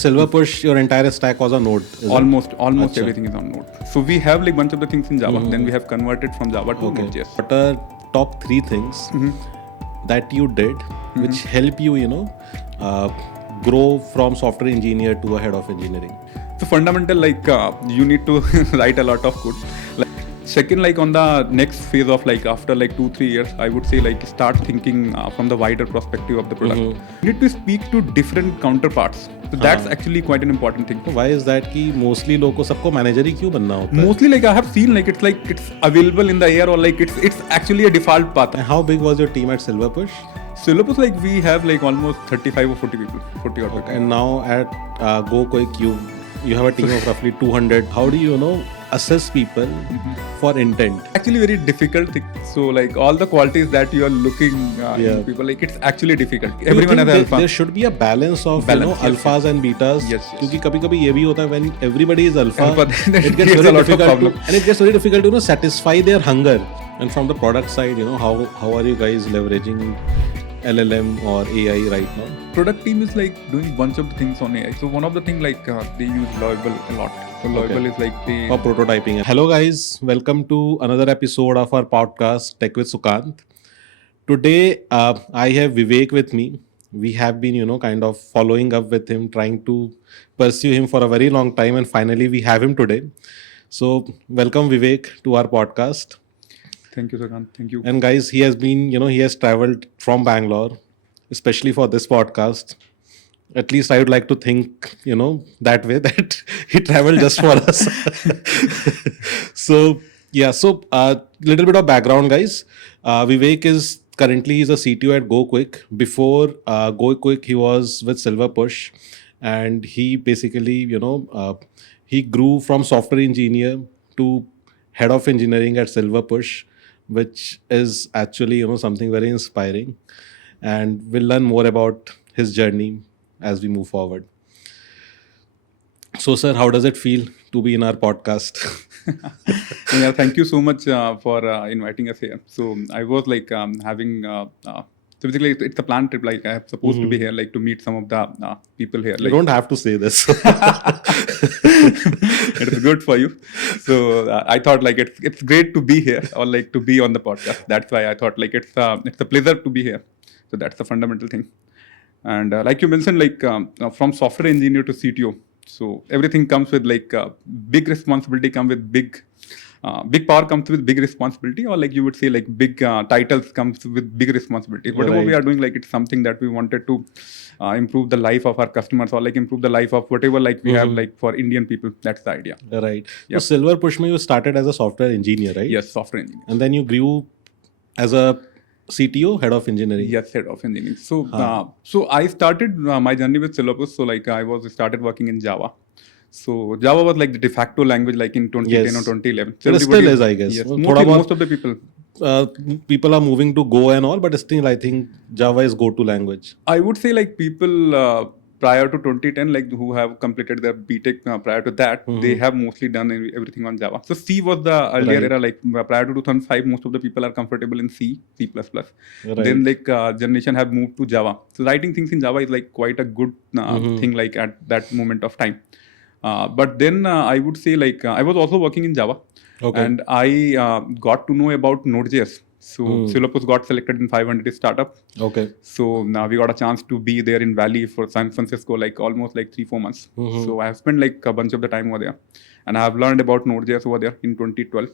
SilverPush, your entire stack was on Node. Almost Achha. everything is on Node. So we have like bunch of the things in Java. Then we have converted from Java to Node.js. What are top 3 things that you did which help you, grow from software engineer to a head of engineering? So fundamental, you need to write a lot of code. Second, on the next phase of after 2-3 years, I would say start thinking from the wider perspective of the product. You need to speak to different counterparts. So that's actually quite an important thing. Why is that कि mostly लोगों को सबको manager ही क्यों बनना होता है? Mostly I have seen it's available in the air or it's actually a default path. And how big was your team at SilverPush? SilverPush we have almost 35 or 40 people, 40 or 50. And now at GoKwik you have a team of roughly 200. How do you assess people for intent? Actually very difficult thing. So all the qualities that you are looking in people, it's actually difficult. Everyone has alpha. There should be a balance of alphas and betas. Yes. क्योंकि कभी-कभी ये भी होता है when everybody is alpha, it gets very difficult and it gets very difficult to satisfy their hunger. And from the product side, how are you guys leveraging LLM or AI right now? Product team is doing bunch of things on AI. So one of the thing they use Laravel a lot. So Laravel is the for prototyping. Hello guys, welcome to another episode of our podcast Tech with Sukant. Today I have Vivek with me. We have been kind of following up with him, trying to pursue him for a very long time, and finally we have him today. So welcome Vivek to our podcast. Thank you, Sukant. Thank you. And guys, he has been, he has traveled from Bangalore, especially for this podcast. At least I would like to think, that way, that he traveled just for us. So little bit of background, guys. Vivek is currently he's a CTO at GoKwik. Before GoKwik, he was with SilverPush, and he basically, he grew from software engineer to head of engineering at SilverPush, which is actually something very inspiring, and we'll learn more about his journey as we move forward. So sir, how does it feel to be in our podcast? Yeah, thank you so much for inviting us here. So I was having so basically it's a planned trip. I am supposed to be here to meet some of the people here. You don't have to say this. It is good for you. So I thought it's great to be here or to be on the podcast. That's why I thought it's a pleasure to be here. So that's the fundamental thing. And like you mentioned, from software engineer to CTO. So everything comes with big responsibility, come with big power comes with big responsibility, or you would say big titles comes with big responsibility. Whatever we are doing, it's something that we wanted to improve the life of our customers, or improve the life of whatever we have for Indian people. That's the idea. Right. Yep. So SilverPush, you started as a software engineer, right? Yes, software engineer. And then you grew as a CTO, head of engineering. Yes, head of engineering. So, so I started my journey with SilverPush. So, I started working in Java. So Java was the de facto language in 2010 or 2011. So it still is, I guess. Yes, most of the people. People are moving to Go and all, but still I think Java is go-to language. I would say people prior to 2010, who have completed their BTech prior to that, they have mostly done everything on Java. So C was the earlier era, prior to 2005, most of the people are comfortable in C, C++. Right. Then generation have moved to Java. So writing things in Java is quite a good thing at that moment of time. But then I would say I was also working in Java, and I got to know about Node.js. So SilverPush got selected in 500 startup. Okay. So now we got a chance to be there in Valley for San Francisco, almost 3-4 months. So I have spent a bunch of the time over there, and I have learned about Node.js over there in 2012.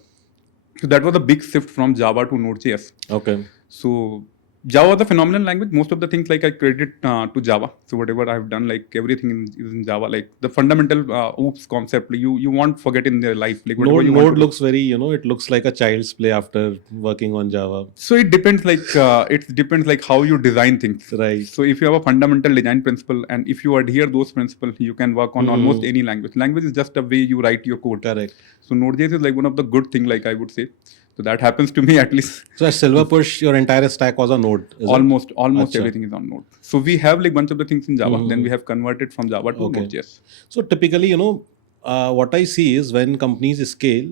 So that was a big shift from Java to Node.js. Okay. So Java was a phenomenal language. Most of the things I credit to Java. So whatever I've done, everything is in Java. The fundamental OOPS concept, you won't forget in their life. Node looks very, it looks like a child's play after working on Java. So it depends, it depends how you design things. Right. So if you have a fundamental design principle, and if you adhere those principles, you can work on almost any language. Language is just a way you write your code. Correct. So Node.js is one of the good thing, I would say. So that happens to me at least. So at SilverPush, your entire stack was on Node. Almost everything is on Node. So we have bunch of the things in Java. Then we have converted from Java to Node.js. So typically, what I see is when companies scale,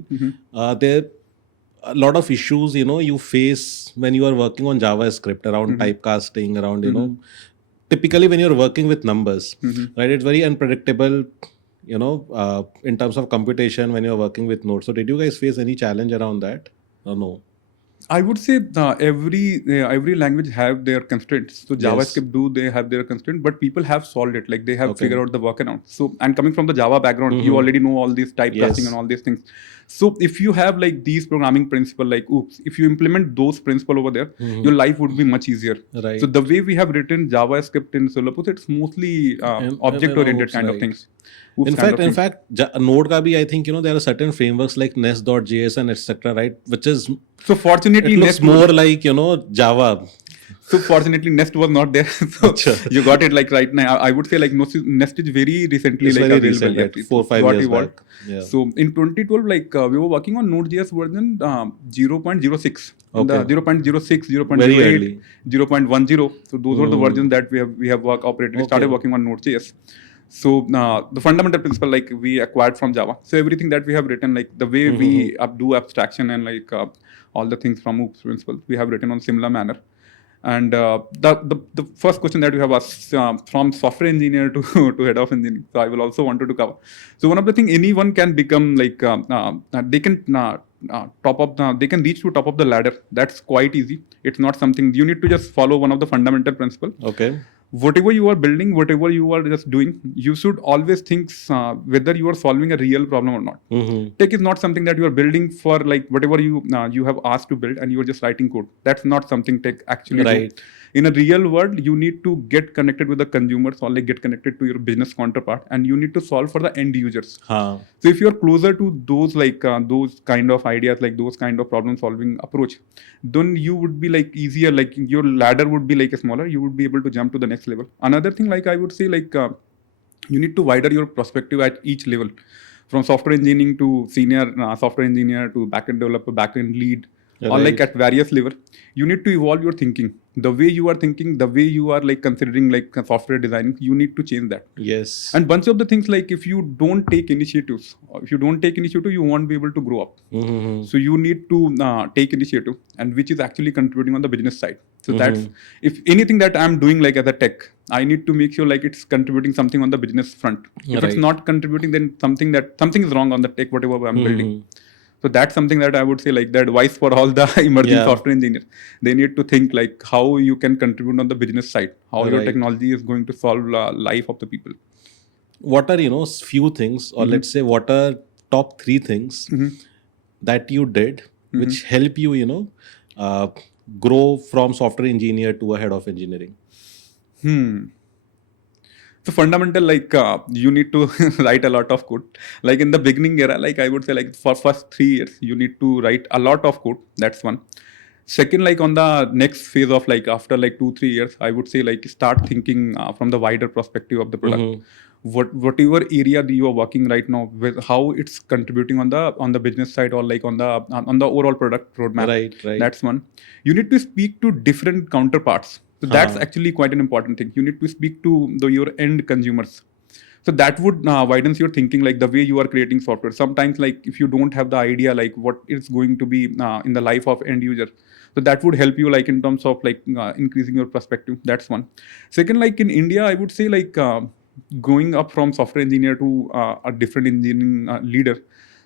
there a lot of issues, you face when you are working on JavaScript around typecasting, around, typically when you're working with numbers, Mm-hmm. right, it's very unpredictable, in terms of computation when you're working with nodes. So did you guys face any challenge around that or no? I would say every language have their constraints. So Yes. JavaScript they have their constraint, but people have solved it. Like they have Okay. figured out the workaround. So and coming from the Java background, you already know all these typecasting Yes. and all these things. So if you have like these programming principle, like oops, if you implement those principle over there, your life would be much easier. Right. So the way we have written JavaScript in SilverPush, it's mostly object oriented Oops, kind of right. things. Oops In kind fact, of things. Node ka bhi, I think, there are certain frameworks like Nest.js and etc., right? Which is, So fortunately, it looks Nest more like, Java. So fortunately, Nest was not there. So Acha. you got it like right now. I would say like Nest is very recently It's like very available. recent, Yeah, right? it 4-5 got years evolved. back. Yeah. So in 2012, like we were working on Node.js version 0.06. In the Okay. 0.06, Very 0.08, early. 0.10. So those were the versions that we have operated. We started Okay. working on Node.js. So the fundamental principle like we acquired from Java. So everything that we have written, like the way we do abstraction and like all the things from OOPS principle, we have written on similar manner. And the first question that we have asked from software engineer to to head of engineering. So I will also wanted to cover. So one of the thing anyone can become like they can they can reach to top of the ladder. That's quite easy. It's not something you need to just follow one of the fundamental principle. Okay. Whatever you are building, whatever you are just doing, you should always think whether you are solving a real problem or not. Tech is not something that you are building for like whatever you have asked to build and you are just writing code. That's not something tech actually do. Right. In a real world, you need to get connected with the consumers or like get connected to your business counterpart, and you need to solve for the end users. Huh. So if you're closer to those like those kind of ideas, like those kind of problem solving approach, then you would be like easier, like your ladder would be like smaller, you would be able to jump to the next level. Another thing, like I would say, like you need to widen your perspective at each level, from software engineering to senior software engineer to backend developer, backend lead, or like Right. at various level. You need to evolve your thinking. The way you are thinking, the way you are like considering like software designing, you need to change that. Yes. And bunch of the things, like if you don't take initiatives, or if you don't take initiative, you won't be able to grow up. So you need to take initiative, and which is actually contributing on the business side. So that's, if anything that I'm doing like as a tech, I need to make sure like it's contributing something on the business front. If it's Right. not contributing, then something is wrong on the tech, whatever I'm building. So that's something that I would say, like the advice for all the emerging Yeah. software engineers. They need to think like how you can contribute on the business side, how your Right. technology is going to solve life of the people. What are, few things, or let's say, what are top 3 things that you did which help you, uh, grow from software engineer to a head of engineering? So fundamental, like you need to write a lot of code. Like in the beginning era, like I would say, like for first 3 years, you need to write a lot of code. That's one. Second, like on the next phase of like after like 2-3 years, I would say like start thinking from the wider perspective of the product. Whatever area that you are working right now, with how it's contributing on the business side, or like on the overall product roadmap. Right. Right. That's one. You need to speak to different counterparts. So that's Huh. actually quite an important thing. You need to speak to your end consumers. So that would widens your thinking, like the way you are creating software. Sometimes, like if you don't have the idea, like what it's going to be in the life of end user, so that would help you, like in terms of like increasing your perspective. That's one. Second, like in India, I would say like going up from software engineer to a different engineering leader.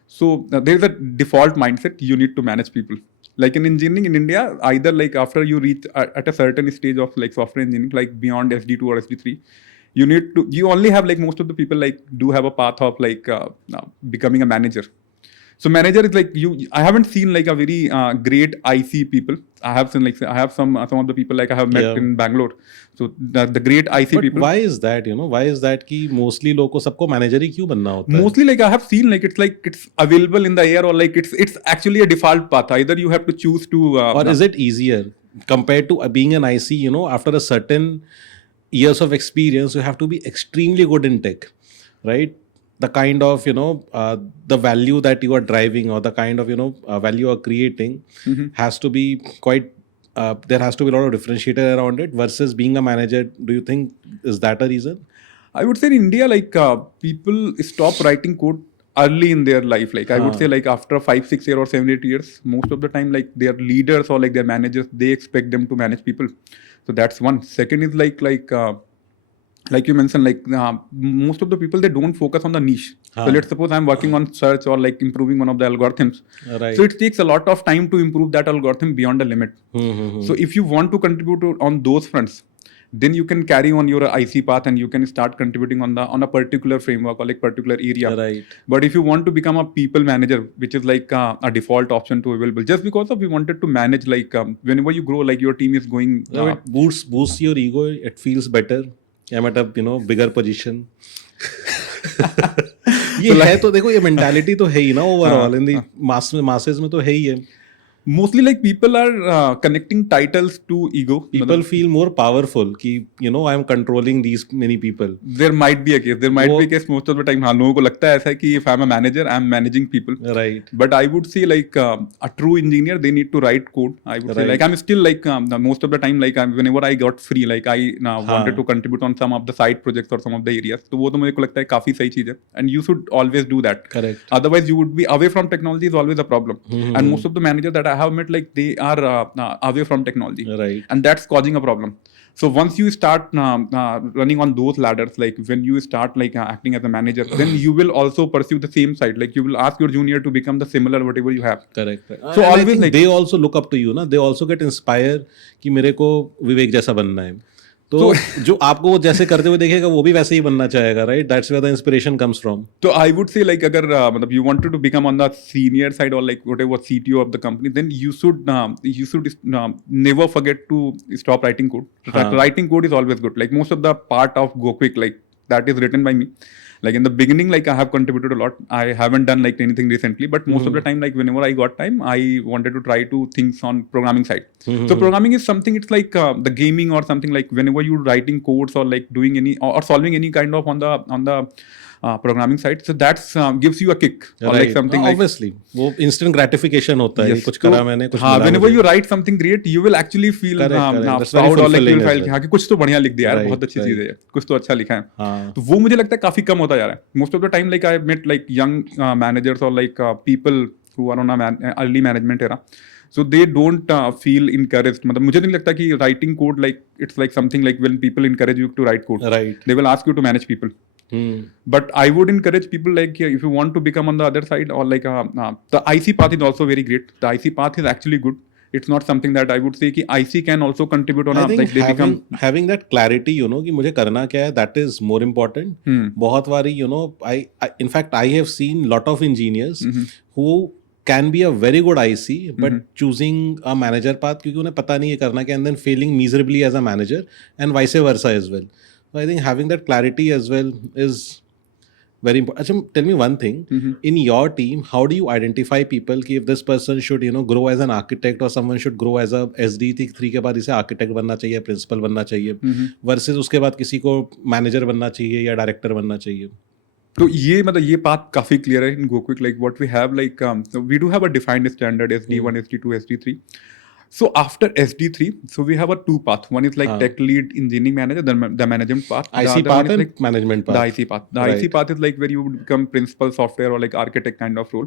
So there's a default mindset, you need to manage people. Like in engineering in India, either like after you reach at a certain stage of like software engineering, like beyond SD2 or SD3, you only have like most of the people like do have a path of like becoming a manager. So manager is like I haven't seen like a very great IC people. I have seen like I have some of the people like I have met Yeah. in Bangalore. So the great IC But people. why is that? Why is that कि mostly लोगों को सबको manager ही क्यों बनना होता है? Mostly like I have seen like it's available in the air, or like it's actually a default path. Either you have to choose to Or is it easier compared to being an IC? After a certain years of experience, you have to be extremely good in tech, right? The kind of the value that you are driving, or the kind of value you are creating has to be quite. There has to be a lot of differentiator around it versus being a manager. Do you think is that a reason? I would say in India, like people stop writing code early in their life. Like I would say, like after 5-6 years or 7-8 years, most of the time, like their leaders or like their managers, they expect them to manage people. So that's one. Second is like like you mentioned, like most of the people, they don't focus on the niche. So let's suppose I'm working on search or like improving one of the algorithms. Right. So it takes a lot of time to improve that algorithm beyond the limit. So if you want to contribute on those fronts, then you can carry on your IC path and you can start contributing on a particular framework or like particular area. Right. But if you want to become a people manager, which is like a default option to available, just because of we wanted to manage, like whenever you grow, like your team is going. No, it boosts your ego. It feels better. I'm at a bigger position. ये है तो देखो, ये mentality तो है ही ना overall इन दी masses में तो है ही है. Mostly like people are connecting titles to ego. People feel more powerful कि I am controlling these many people. There might be a case. There might be a case most of the time. हाँ, लोगों को लगता है ऐसा है कि if I'm a manager, I'm managing people. Right. But I would say like a true engineer, they need to write code. I would say like I'm still like most of the time like whenever I got free, like I wanted to contribute on some of the side projects or some of the areas. तो वो तो मुझे को लगता है काफी सही चीज है. And you should always do that. Correct. Otherwise you would be away from technology is always a problem. And most of the managers that I have met, like they are away from technology. Right. And that's causing a problem. So once you start running on those ladders, like when you start like acting as a manager, then you will also pursue the same side. Like you will ask your junior to become the similar whatever you have. Correct. So and always I think like they also look up to you, na? They also get inspired कि मेरे को विवेक जैसा बनना है. तो जो आपको वो जैसे करते हुए देखेगा वो भी वैसे ही बनना चाहेगा, right? That's where the inspiration comes from. So I would say like अगर मतलब you wanted to become on the senior side or like whatever CTO of the company, then you should never forget to stop writing code. Writing code is always good. Like most of the part of GoKwik, like that is written by me. Like in the beginning, like I have contributed a lot. I haven't done like anything recently, but most of the time, like whenever I got time, I wanted to try to things on programming side. So programming is something, it's like the gaming or something, like whenever you're writing codes or like doing any or solving any kind of on the programming side, so that's gives you a kick or like something like obviously वो instant gratification होता है. कुछ करा मैंने, कुछ मिला whenever मुझे. you write something great, you will actually feel That's very proud or like fulfilling feel as feel well. हाँ कि कुछ तो बढ़िया लिख दिया यार, बहुत अच्छी चीज है, कुछ तो अच्छा लिखा है. तो वो मुझे लगता है काफी कम होता जा रहा है. Most of the time, like I met like young managers or like people who are on a early management era. So they don't feel encouraged. मतलब मुझे नहीं लगता कि writing code like it's like something like when people encourage you to write code, Right. they will ask you to manage people. But I would encourage people like if you want to become on the other side or like the IC path is also very great. The IC path is actually good. It's not something that I would say कि IC can also contribute on I think like they having that clarity, कि मुझे करना क्या है, that is more important. बहुत बारी, I in fact I have seen lot of engineers who can be a very good IC, but choosing a manager path क्योंकि उन्हें पता नहीं है करना क्या, and then failing miserably as a manager and vice versa as well. So I think having that clarity as well is very important. Achha, tell me one thing. In your team, how do you identify people कि if this person should grow as an architect or someone should grow as a SD3 के बाद इसे architect बनना चाहिए, principal बनना चाहिए, versus उसके बाद किसी को manager बनना चाहिए या director बनना चाहिए? तो ये मतलब ये बात काफी क्लियर है इन GoKwik. Like what we have, like we do have a defined standard SD1, SD2, SD3. So after SD3, so we have a two path. One is like tech lead engineering manager, the management path. IC path and like management path. The IC path. The IC path is like where you would become principal software or like architect kind of role.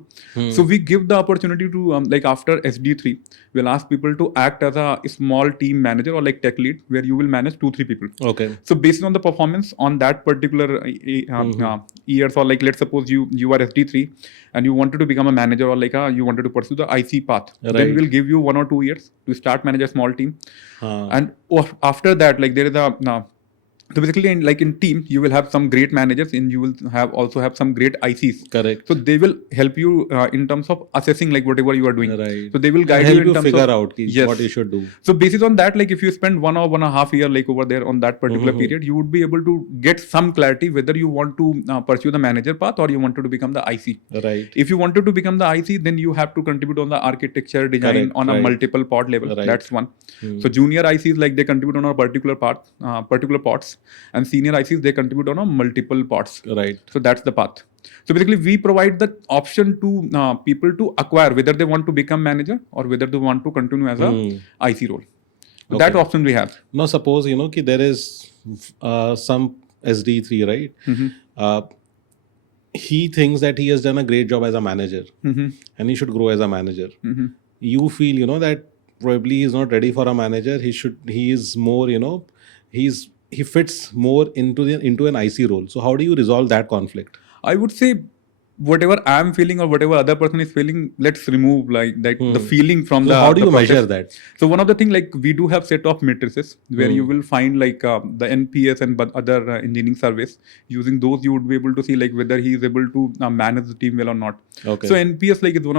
So we give the opportunity to like after SD3, we'll ask people to act as a small team manager or like tech lead where you will manage 2-3 people. Okay. So based on the performance on that particular years, or like let's suppose you are SD3 and you wanted to become a manager or like you wanted to pursue the IC path, then we'll give you 1 or 2 years to start manage a small team. And after that, like there is a so basically in team you will have some great managers and you will also have some great ICs. Correct. So they will help you in terms of assessing like whatever you are doing. Right. So they will guide help you in terms figure of out what you should do. So based on that, like if you spend 1 or 1.5 year like over there on that particular period, you would be able to get some clarity whether you want to pursue the manager path or you wanted to become the IC. Right. If you wanted to become the IC, then you have to contribute on the architecture design on a multiple pod level. That's one. So junior ICs, like they contribute on a particular pods, and senior ICs, they contribute on a multiple pods. Right. So that's the path. So basically we provide the option to people to acquire whether they want to become manager or whether they want to continue as a IC role. So that option we have. Now suppose कि there is some SD3, right? He thinks that he has done a great job as a manager and he should grow as a manager. You feel that probably he's not ready for a manager. He is more he's he fits more into an IC role. So how do you resolve that conflict? I would say whatever I'm feeling or whatever other person is feeling, let's remove like that the feeling from So how do the you process. measure that? So one of the thing, like we do have set of matrices where you will find like the NPS and other engineering surveys. Using those, you would be able to see like whether he is able to manage the team well or not. Okay. So NPS like is one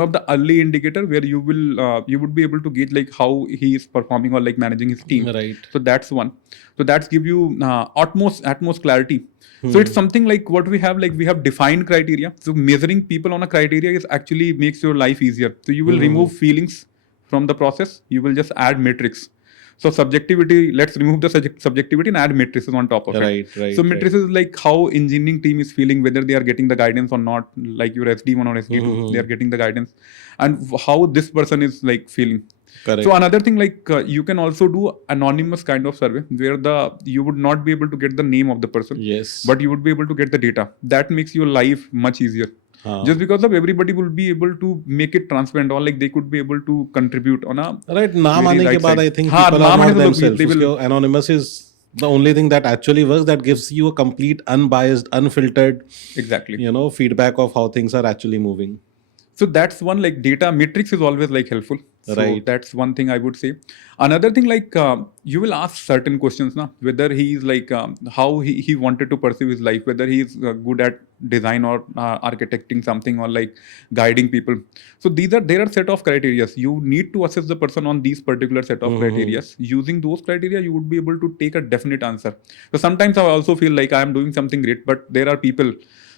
of the early indicator where you would be able to gauge like how he is performing or like managing his team. Right. So that's one. So that's give you utmost clarity. So it's something like what we have, like we have defined criteria. So measuring people on a criteria is actually makes your life easier. So you will remove feelings from the process. You will just add metrics. So subjectivity, let's remove the subjectivity and add matrices on top of Right, it. right, So right. matrices is like how engineering team is feeling, whether they are getting the guidance or not, like your SD1 or SD2, they are getting the guidance, and how this person is like feeling. Correct. So another thing, like you can also do anonymous kind of survey where you would not be able to get the name of the person, Yes. but you would be able to get the data. That makes your life much easier. Just because of everybody will be able to make it transparent, or like they could be able to contribute on a Right. नाम very आने के right बाद side. I think हाँ, people are नाम आने not से लोग themselves. they will उसके anonymous is the only thing that actually works, that gives you a complete unbiased, unfiltered, exactly. Feedback of how things are actually moving. So that's one, like data matrix is always like helpful. So Right. that's one thing I would say. Another thing, like you will ask certain questions now, whether he is like how he wanted to pursue his life, whether he is good at design or architecting something or like guiding people. So there are set of criteria. You need to assess the person on these particular set of criteria. Using those criteria, you would be able to take a definite answer. So sometimes I also feel like I am doing something great, but there are people.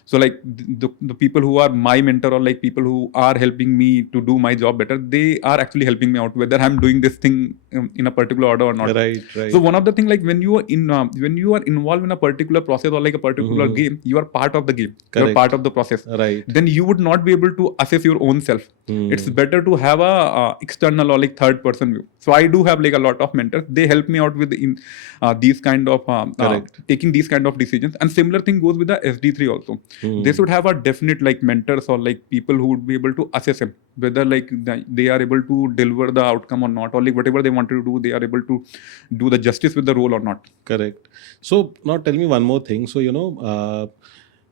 So like the people who are my mentor or like people who are helping me to do my job better, they are actually helping me out whether I'm doing this thing in a particular order or not. Right, right. So one of the thing, like when you are involved in a particular process or like a particular game, you are part of the game. You are Correct. part of the process. Right. Then you would not be able to assess your own self. It's better to have a external or like third person view. So I do have like a lot of mentors. They help me out with these kind of Correct. taking these kind of decisions. And similar thing goes with the SD3 also. They should have a definite like mentors or like people who would be able to assess him whether like they are able to deliver the outcome or not, or like whatever they wanted to do, they are able to do the justice with the role or not. Correct. So now tell me one more thing. So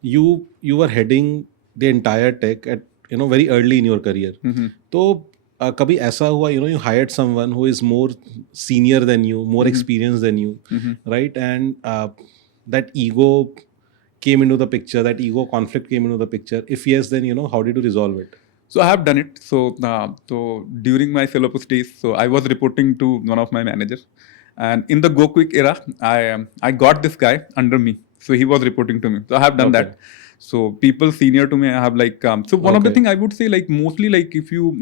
you were heading the entire tech at very early in your career. तो कभी ऐसा हुआ you hired someone who is more senior than you, more experienced than you, right? And that ego came into the picture, that ego conflict came into the picture. If yes, then how did you resolve it? So I have done it. So during my SilverPush days, so I was reporting to one of my managers, and in the GoKwik era, I got this guy under me. So he was reporting to me. So I have done that. So people senior to me, I have like so one of the thing I would say, like mostly like if you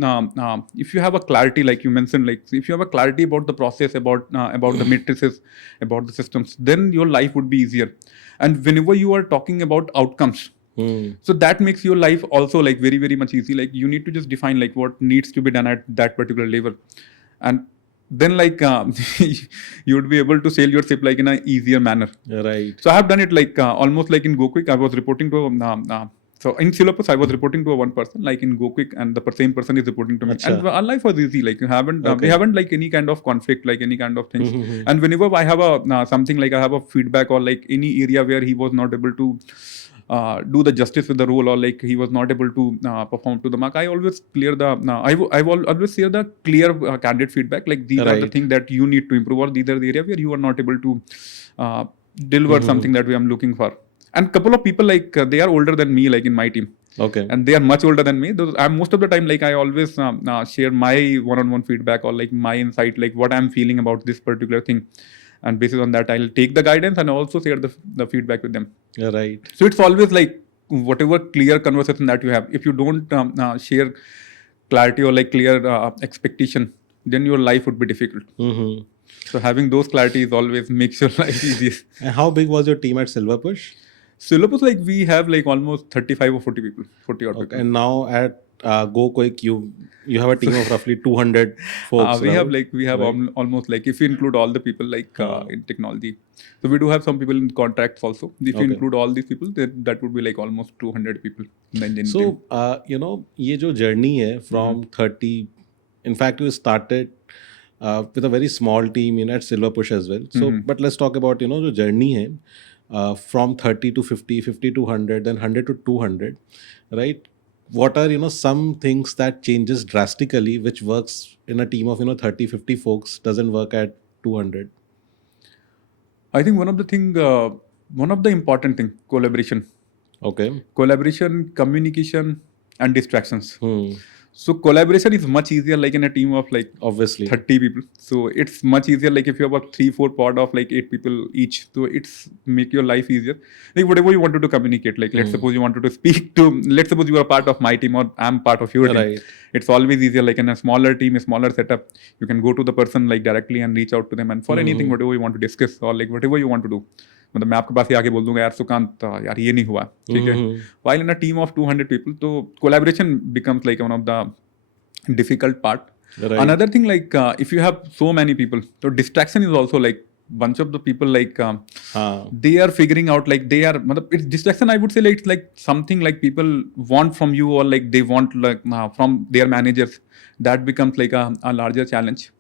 have a clarity, like you mentioned, like if you have a clarity about the process, about the matrices, about the systems, then your life would be easier. And whenever you are talking about outcomes, so that makes your life also like very, very much easy. Like you need to just define like what needs to be done at that particular level, and then like you would be able to sail your ship like in an easier manner. Right. So I have done it like almost like in GoKwik. I was reporting to so in SilverPush I was reporting to one person, like in GoKwik, and the same person is reporting to me. Achha. And our life was easy. Like we haven't like any kind of conflict, like any kind of things. And whenever I have a something like I have a feedback or like any area where he was not able to do the justice with the role, or like he was not able to perform to the mark, I always clear the I will always share the clear candid feedback, like these are the things that you need to improve, or these are the area where you are not able to deliver something that we am looking for. And couple of people like they are older than me, like in my team. Okay. And they are much older than me. I'm most of the time like I always share my one-on-one feedback or like my insight, like what I'm feeling about this particular thing. And based on that, I'll take the guidance and also share the feedback with them. Right. So it's always like whatever clear conversation that you have, if you don't share clarity or like clear expectation, then your life would be difficult. So having those clarities always makes your life easier. And how big was your team at SilverPush? SilverPush, like we have like almost 35 or 40 people, 40 odd people. And now at GoKwik, you have a team of roughly 200 folks. We have almost like, if you include all the people like in technology, so we do have some people in contracts also. If you include all these people, then that would be like almost 200 people in the engineering team. So ये जो journey है from 30, in fact you started with a very small team, at SilverPush as well. So, but let's talk about, the journey hai, from 30 to 50, 50 to 100, then 100 to 200, right? What are, some things that changes drastically, which works in a team of, 30, 50 folks, doesn't work at 200? I think one of the important thing, collaboration. Okay. Collaboration, communication, and distractions. Hmm. So collaboration is much easier like in a team of like Obviously. 30 people. So it's much easier like if you have a 3-4 pod of like 8 people each. So it's make your life easier. Like whatever you wanted to communicate, like let's suppose you wanted to speak to, let's suppose you are part of my team or I'm part of your team. Right. It's always easier like in a smaller team, a smaller setup. You can go to the person like directly and reach out to them and for anything, whatever you want to discuss or like whatever you want to do. मतलब मैं आपके पास ही आके बोल दूंगा यार सुकांत यार ये नहीं हुआ ठीक है while in a team of 200 people तो collaboration becomes like one of the difficult part. Right. Another thing like if you have so many people so distraction is also like bunch of the people like they are figuring out like they are it's distraction. I would say like it's like something like people want from you or like they want like from their managers. That becomes like a larger challenge.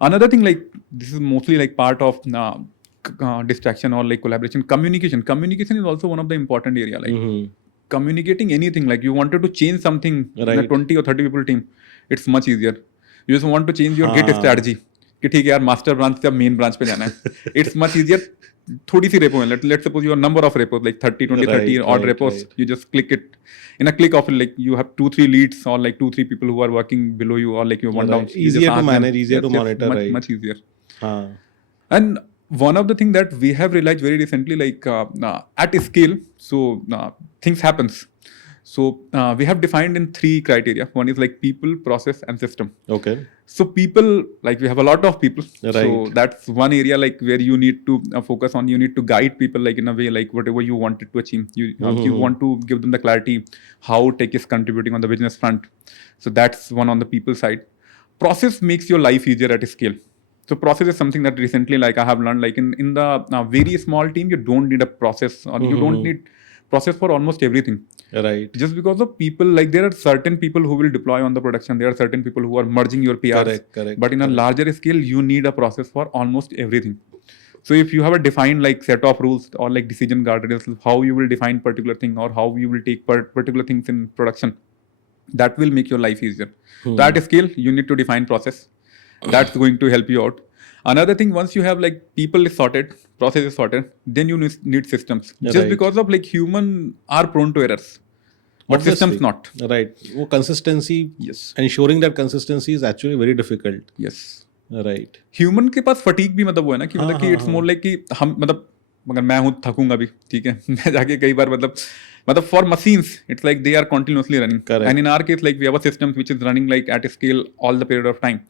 Another thing like this is mostly like part of distraction or like collaboration. Communication is also one of the important area like communicating anything like you wanted to change something in a 20 or 30 people team, it's much easier. You just want to change your git strategy कि ठीक है यार master branch से main branch पे जाना है. It's much easier. थोड़ी सी repo है, let's suppose your number of repos like 30 20 30 odd repos, you just click it in a click of like you have 2-3 leads or like 2-3 people who are working below you or like you one down, easier to manage, easier to monitor, much easier. And one of the things that we have realized very recently like at scale, so things happens. So we have defined in 3 criteria. One is like people, process, and system. Okay. So people, like we have a lot of people. Right. So that's one area like where you need to focus on. You need to guide people like in a way like whatever you wanted to achieve. You want to give them the clarity how tech is contributing on the business front. So that's one on the people side. Process makes your life easier at scale. So process is something that recently like I have learned like in the very small team, you don't need a process or you don't need process for almost everything. Right. Just because of people, like there are certain people who will deploy on the production. There are certain people who are merging your PRs. Correct. But in a larger scale, you need a process for almost everything. So if you have a defined like set of rules or like decision guardrails, how you will define particular thing or how you will take particular things in production, that will make your life easier. So at scale, you need to define process. That's going to help you out. Another thing, once you have like people is sorted, process is sorted, then you need systems. Just because of like human are prone to errors, but Obviously. Systems not. Right. वो consistency. Yes. Ensuring that consistency is actually very difficult. Yes. Right. Human के पास fatigue भी मतलब वो है ना कि मतलब कि it's more like कि हम मतलब मगर मैं हूँ थकूंगा भी ठीक है मैं जाके कई बार मतलब for machines it's like they are continuously running. Correct. And in our case like we have a system which is running like at a scale all the period of time.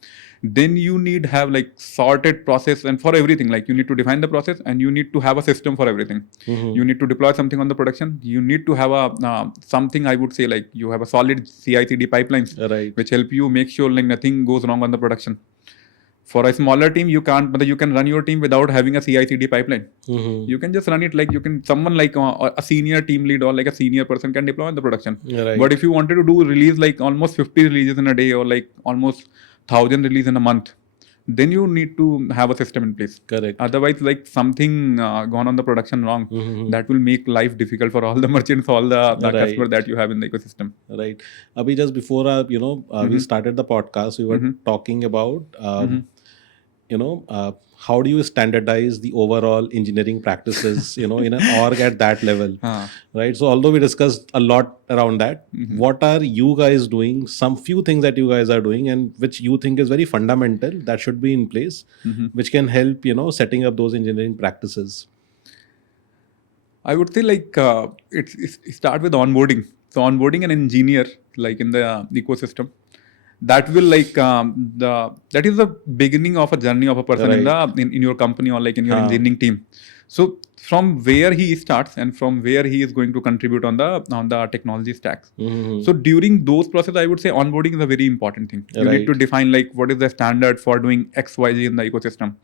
Then you need have like sorted process and for everything like you need to define the process and you need to have a system for everything. You need to deploy something on the production. You need to have a something I would say like you have a solid CI/CD pipelines which help you make sure like nothing goes wrong on the production. For a smaller team, you can't, but you can run your team without having a CI/CD pipeline. You can just run it like someone like a senior team lead or like a senior person can deploy in the production. Right. But if you wanted to do release like almost 50 releases in a day or like almost 1,000 releases in a month, then you need to have a system in place. Correct. Otherwise, like something gone on the production wrong, that will make life difficult for all the merchants, all the customers that you have in the ecosystem. Right. Abhi, just before we started the podcast, we were talking about how do you standardize the overall engineering practices in an org at that level, right? So although we discussed a lot around that, what are you guys doing, some few things that you guys are doing and which you think is very fundamental that should be in place, which can help setting up those engineering practices? I would say like it start with onboarding. So onboarding an engineer like in the ecosystem, that will like that is the beginning of a journey of a person in your company or like in your engineering team. So from where he starts and from where he is going to contribute on the technology stacks. So during those process, I would say onboarding is a very important thing. You need to define like what is the standard for doing XYZ in the ecosystem.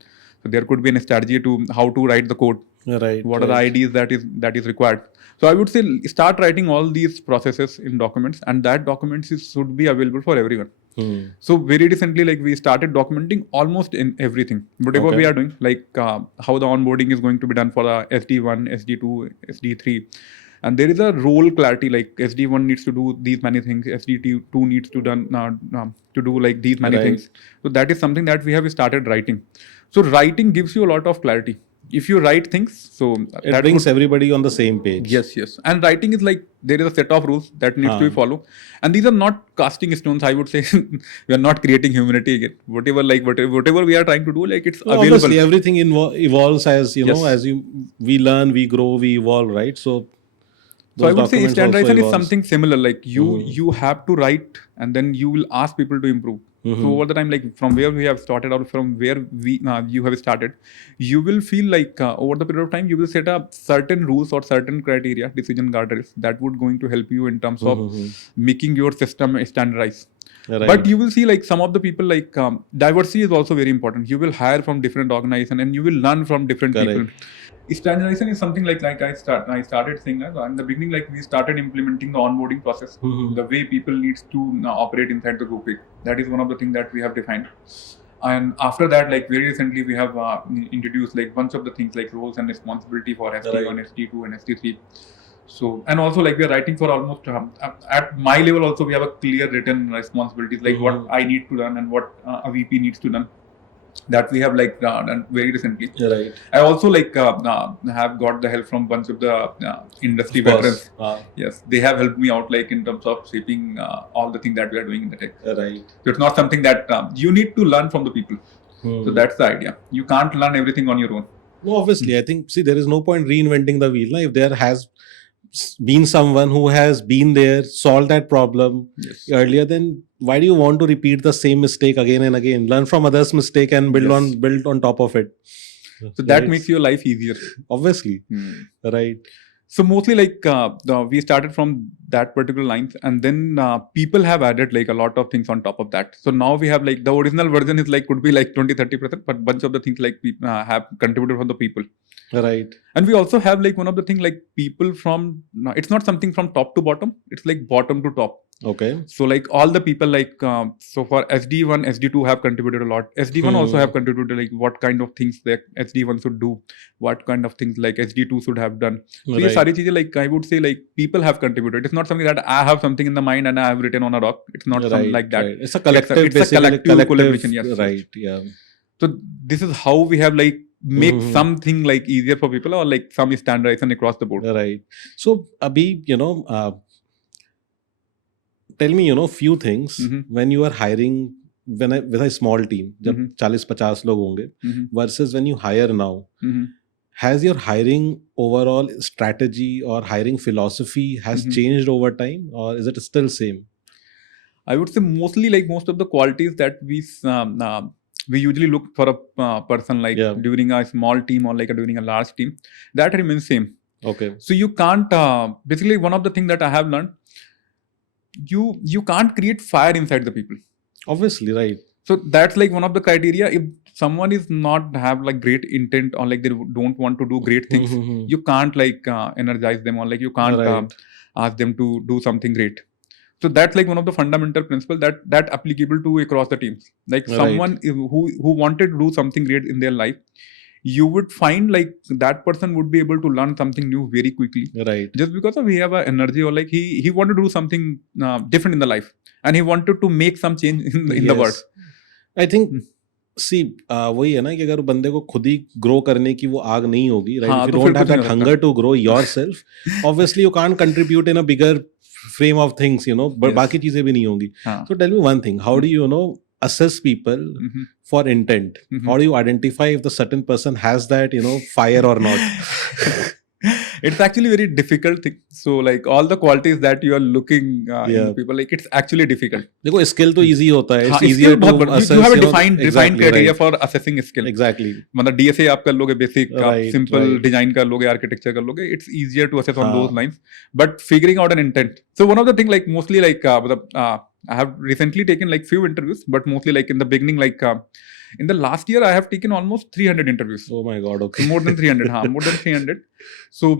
So there could be a strategy to how to write the code. What are the IDs that is required. So I would say start writing all these processes in documents and that documents should be available for everyone. So very recently, like we started documenting almost in everything, whatever we are doing, like how the onboarding is going to be done for the SD1, SD2, SD3. And there is a role clarity, like SD1 needs to do these many things, SD2 needs to do like these many things. So that is something that we have started writing. So writing gives you a lot of clarity. If you write things, so It that brings everybody on the same page. Yes. And writing is like there is a set of rules that needs to be followed. And these are not casting stones, I would say. We are not creating humanity again. Whatever we are trying to do, like it's available. Obviously, everything evolves as we learn, we grow, we evolve, right? So I would say standardization is something similar. Like you have to write, and then you will ask people to improve. So over the time, like from where we have started out, from where you have started, you will feel like over the period of time, you will set up certain rules or certain criteria, decision guardrails that would going to help you in terms of making your system standardized. Right. But you will see like some of the people, like diversity is also very important. You will hire from different organizations and you will learn from different people. Standardization is something like I started saying that in the beginning, like we started implementing the onboarding process, the way people needs to operate inside the GoKwik. That is one of the things that we have defined. And after that, like very recently, we have introduced like bunch of the things like roles and responsibility for SD1, SD2, and SD3. So, and also like we are writing for almost at my level also we have a clear written responsibilities, like what I need to done and what a VP needs to done. That we have like done very recently. Right. I also like have got the help from bunch of the industry veterans. Yes, they have helped me out like in terms of shaping all the things that we are doing in the tech. Right. So it's not something that you need to learn from the people. So that's the idea. You can't learn everything on your own. No, obviously, I think there is no point reinventing the wheel. If there has been someone who has been there, solved that problem earlier, then why do you want to repeat the same mistake again and again? Learn from others' mistake and build on top of it. So that makes your life easier. Obviously, right. So mostly like we started from that particular lines, and then people have added like a lot of things on top of that. So now we have like the original version is like could be like 20-30%, but bunch of the things like have contributed from the people. Right. And we also have like one of the thing like people from, it's not something from top to bottom, it's like bottom to top. Okay. So like all the people like, so for SD1, SD2 have contributed a lot. SD1 also have contributed like what kind of things that SD1 should do, what kind of things like SD2 should have done. So right. Sari cheeze, like I would say like people have contributed. It's not something that I have something in the mind and I have written on a rock. It's not something like that. Right. It's a collective, it's a collective collaboration. Yes. Right. Yeah. So this is how we have like make something like easier for people or like some standardization across the board. Right. So Abhi, tell me, few things when you are hiring with a small team, जब 40-50 लोग होंगे versus when you hire now. Has your hiring overall strategy or hiring philosophy has changed over time, or is it still same? I would say mostly like most of the qualities that we usually look for a person like during a small team or like during a large team, that remains same. Okay. So you can't basically one of the things that I have learned, you can't create fire inside the people. Obviously, right. So that's like one of the criteria. If someone is not have like great intent or like they don't want to do great things, you can't like energize them or like you can't ask them to do something great. So that's like one of the fundamental principles that applicable to across the teams. Like someone who wanted to do something great in their life, you would find like that person would be able to learn something new very quickly. Right. Just because of he have an energy or like he wanted to do something different in the life and he wanted to make some change in the world. I think वही है ना कि अगर बंदे को खुद ही grow करने की वो आग नहीं होगी, right? If you don't have that hunger to grow yourself, obviously you can't contribute in a bigger frame of things, but बाकी चीजें भी नहीं होंगी. So tell me one thing, how do you assess people for intent? How do you identify if the certain person has that fire or not? It's actually very difficult thing. So like all the qualities that you are looking in people, like it's actually difficult. देखो skill तो easy होता है. It's easier to assess. You have a defined criteria for assessing skill. Exactly. मतलब DSA आप कर लोगे basic, simple design कर लोगे, architecture कर लोगे. It's easier to assess on those lines. But figuring out an intent. So one of the thing like mostly like I have recently taken like few interviews, but mostly like in the beginning like In the last year, I have taken almost 300 interviews. Oh my God. Okay. So more than 300. More than 300. So,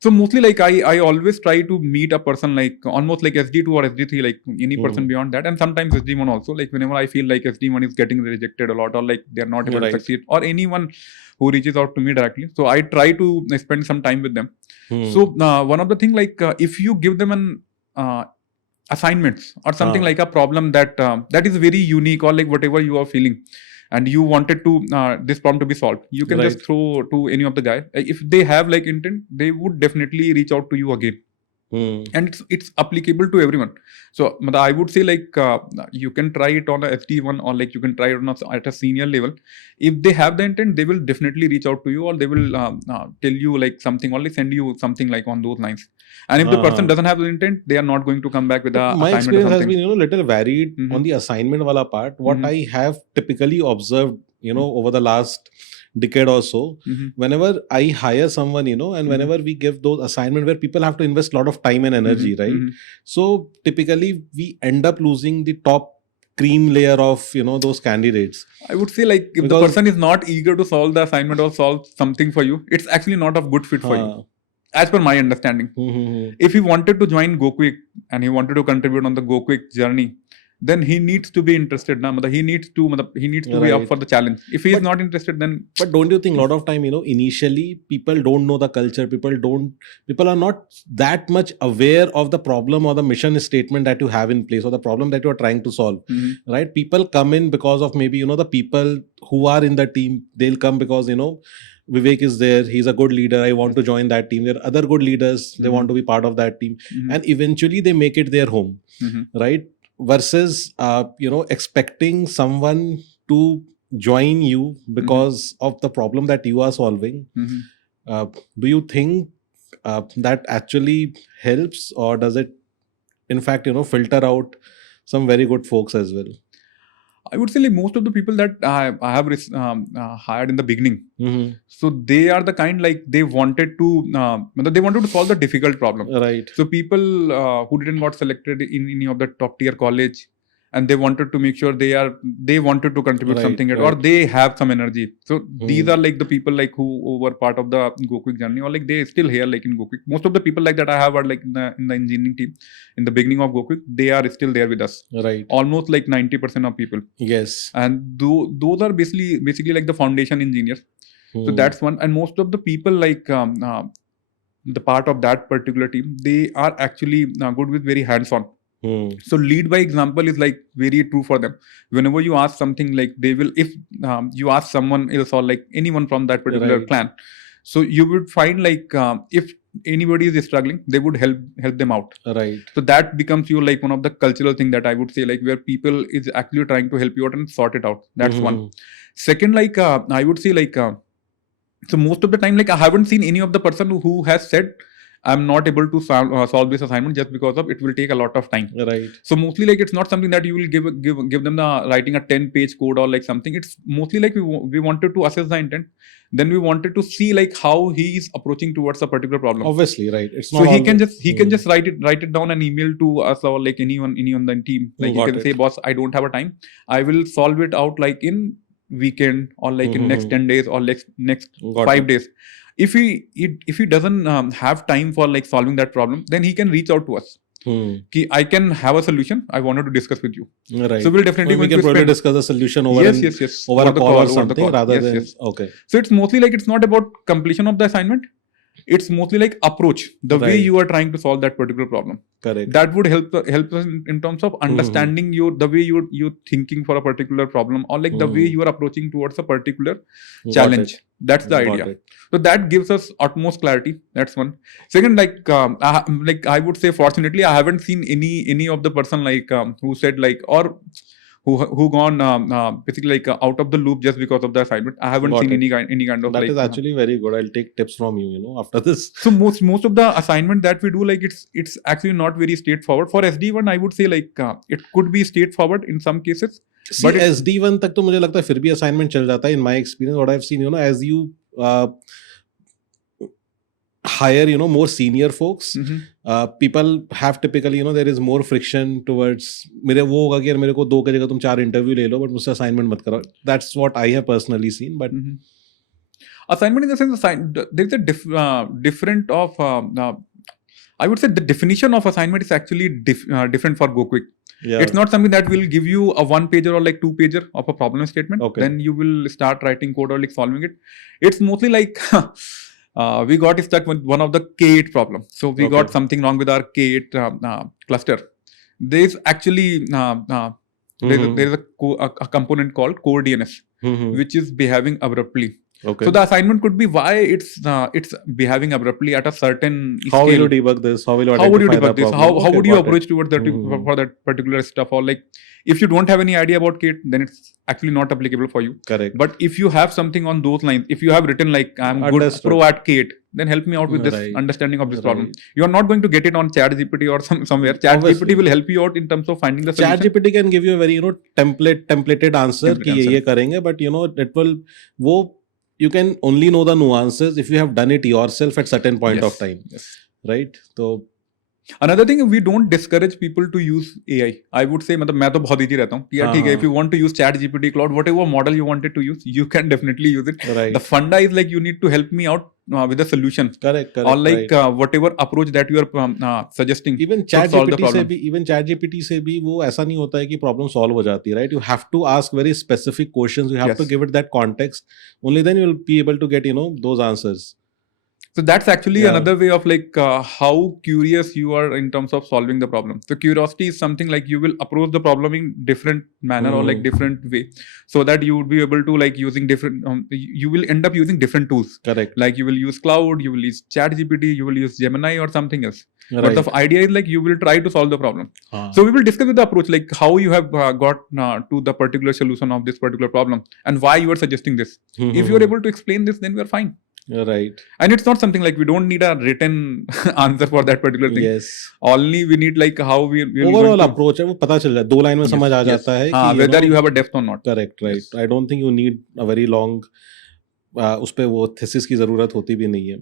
so mostly like I always try to meet a person like almost like SD2 or SD3, like any person beyond that. And sometimes SD1 also, like whenever I feel like SD1 is getting rejected a lot or like they're not able to succeed, or anyone who reaches out to me directly. So I try to spend some time with them. So one of the thing, like if you give them an assignments or something like a problem that that is very unique, or like whatever you are feeling and you wanted to this problem to be solved, you can just throw to any of the guy. If they have like intent, they would definitely reach out to you again. And it's applicable to everyone. So I would say like you can try it on a SD1, or like you can try it on at a senior level. If they have the intent, they will definitely reach out to you, or they will tell you like something, or like send you something like on those lines. And if the person doesn't have the intent, they are not going to come back with a my assignment experience or has something. been little varied on the assignment wala part. What I have typically observed over the last decade or so, whenever I hire someone, and whenever we give those assignments where people have to invest a lot of time and energy, right? So typically we end up losing the top cream layer of those candidates. I would say like if the person is not eager to solve the assignment or solve something for you, it's actually not a good fit for you, as per my understanding. If he wanted to join GoKwik and he wanted to contribute on the GoKwik journey, then he needs to be interested. He needs to be up for the challenge. If he is not interested, then. But don't you think a lot of time, initially people don't know the culture. People are not that much aware of the problem or the mission statement that you have in place, or the problem that you are trying to solve, right? People come in because of maybe, the people who are in the team. They'll come because, Vivek is there, he's a good leader, I want to join that team. There are other good leaders, they want to be part of that team. And eventually they make it their home, right? Versus, expecting someone to join you because of the problem that you are solving. Do you think that actually helps, or does it, in fact, filter out some very good folks as well? I would say like most of the people that I have hired in the beginning, so they are the kind like they wanted to solve the difficult problem. Right. So people who didn't got selected in any of the top tier college, and they wanted to make sure they wanted to contribute something, or they have some energy. So these are like the people like who were part of the GoKwik journey, or like they still here like in GoKwik. Most of the people like that I have are like in the engineering team in the beginning of GoKwik. They are still there with us. Right. Almost like 90% of people. Yes. And those are basically like the foundation engineers. So that's one. And most of the people like the part of that particular team, they are actually good with very hands-on. So lead by example is like very true for them. Whenever you ask something, like they will, if you ask someone else or like anyone from that particular clan, so you would find like if anybody is struggling, they would help them out. Right. So that becomes you like one of the cultural thing that I would say, like where people is actually trying to help you out and sort it out. That's one. Second, like I would say like so most of the time, like I haven't seen any of the person who has said I'm not able to solve this assignment just because of it will take a lot of time. Right. So mostly like it's not something that you will give them the writing a 10-page code or like something. It's mostly like we wanted to assess the intent. Then we wanted to see like how he is approaching towards a particular problem. Obviously, right. It's not so he can just write it down and email to us or like anyone on the team. Like you can say, boss, I don't have a time. I will solve it out like in weekend or like in next 10 days or like next 5 days. If he doesn't have time for like solving that problem, then he can reach out to us. I can have a solution. I wanted to discuss with you. Right. So we'll definitely we can probably discuss the solution over over a call or something rather than okay. So it's mostly like it's not about completion of the assignment. It's mostly like approach, the way you are trying to solve that particular problem. Correct. That would help us in terms of understanding the way you're thinking for a particular problem, or like the way you are approaching towards a particular challenge. That's the idea. So that gives us utmost clarity. That's one. Second, like I would say, fortunately, I haven't seen any of the person like who said like or who gone basically like out of the loop just because of the assignment. I haven't seen any kind of that like, is actually very good. I'll take tips from you, after this. So most of the assignment that we do, like it's actually not very straightforward. For SD1, I would say like it could be straightforward in some cases. See, but SD1 तक तो मुझे लगता है फिर भी assignment चल जाता है. In my experience, what I've seen, as you hire more senior folks. People have typically there is more friction towards मेरे वो होगा कि यार मेरे को 2 की जगह तुम 4 इंटरव्यू ले लो बट मुझसे असाइनमेंट मत करो. That's what I have personally seen. But assignment in the sense there is a different of I would say the definition of assignment is actually different for GoKwik. yeah. It's not something that will give you a 1-pager or like 2-pager of a problem statement. Okay. Then you will start writing code or like solving it. It's mostly like we got stuck with one of the K8 problem. So we Okay. got something wrong with our K8 cluster. There's actually there is a component called core DNS, which is behaving abruptly. Okay. So the assignment could be why it's behaving abruptly at a certain How scale. will you debug this? How will you How would you identify debug the this? problem? How Okay, would you got approach it. towards that for that particular stuff? Or like if you don't have any idea about Kate, then it's actually not applicable for you. Correct. But if you have something on those lines, if you have written like I'm good Understood. pro at Kate, then help me out with this Right. understanding of this problem. Right. You are not going to get it on ChatGPT or somewhere. Obviously. ChatGPT will help you out in terms of finding the solution. ChatGPT can give you a very templated answer Template कि answer. ये करेंगे, but it will वो you can only know the nuances if you have done it yourself at certain point Yes. of time, Yes. right? So Another thing, we don't discourage people to use AI. I would say मतलब मैं तो बहुत easy रहता हूँ कि यार ठीक है, if you want to use ChatGPT, Cloud, whatever model you wanted to use, you can definitely use it. right. The funda is like you need to help me out with a solution, correct or like right. whatever approach that you are suggesting. Even to solve the ChatGPT से problem. भी ChatGPT से भी वो ऐसा नहीं होता है कि प्रॉब्लम सॉल्व हो जाती है, right? You have to ask very specific questions. You have Yes. to give it that context. Only then you will be able to get those answers. So that's actually Yeah. another way of like how curious you are in terms of solving the problem. So curiosity is something like you will approach the problem in different manner or like different way, so that you would be able to like using different. You will end up using different tools. Correct. Like you will use Cloud, you will use ChatGPT, you will use Gemini or something else. Right. But the idea is like you will try to solve the problem. हाँ. So we will discuss with the approach like how you have got to the particular solution of this particular problem and why you are suggesting this. If you are able to explain this, then we are fine. Right. And it's not something like we don't need a written answer for that particular thing. Yes. Only we need like how we overall approach है वो पता चल जाता है, 2 line में समझ आ जाता है कि whether you have a depth or not. Correct, right. Yes. I don't think you need a very long उस पे वो thesis की जरूरत होती भी नहीं है.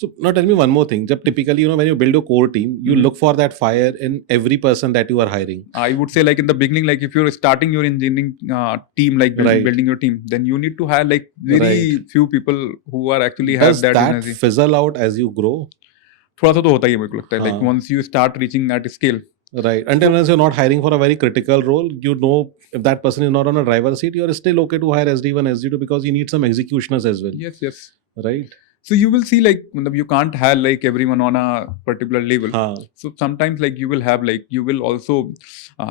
So now tell me one more thing. जब typically when you build your core team, you look for that fire in every person that you are hiring. I would say like in the beginning, like if you're starting your engineering team, like building your team, then you need to hire like very few people who are actually have that energy. Does that fizzle out as you grow? थोड़ा सा तो होता ही है मेरे को लगता है. Like once you start reaching that scale. Right. Until unless you're not hiring for a very critical role, if that person is not on a driver's seat, you're still okay to hire SD1, SD2 because you need some executioners as well. Yes, yes. Right. So you will see like you can't have like everyone on a particular level. So sometimes like you will have like you will also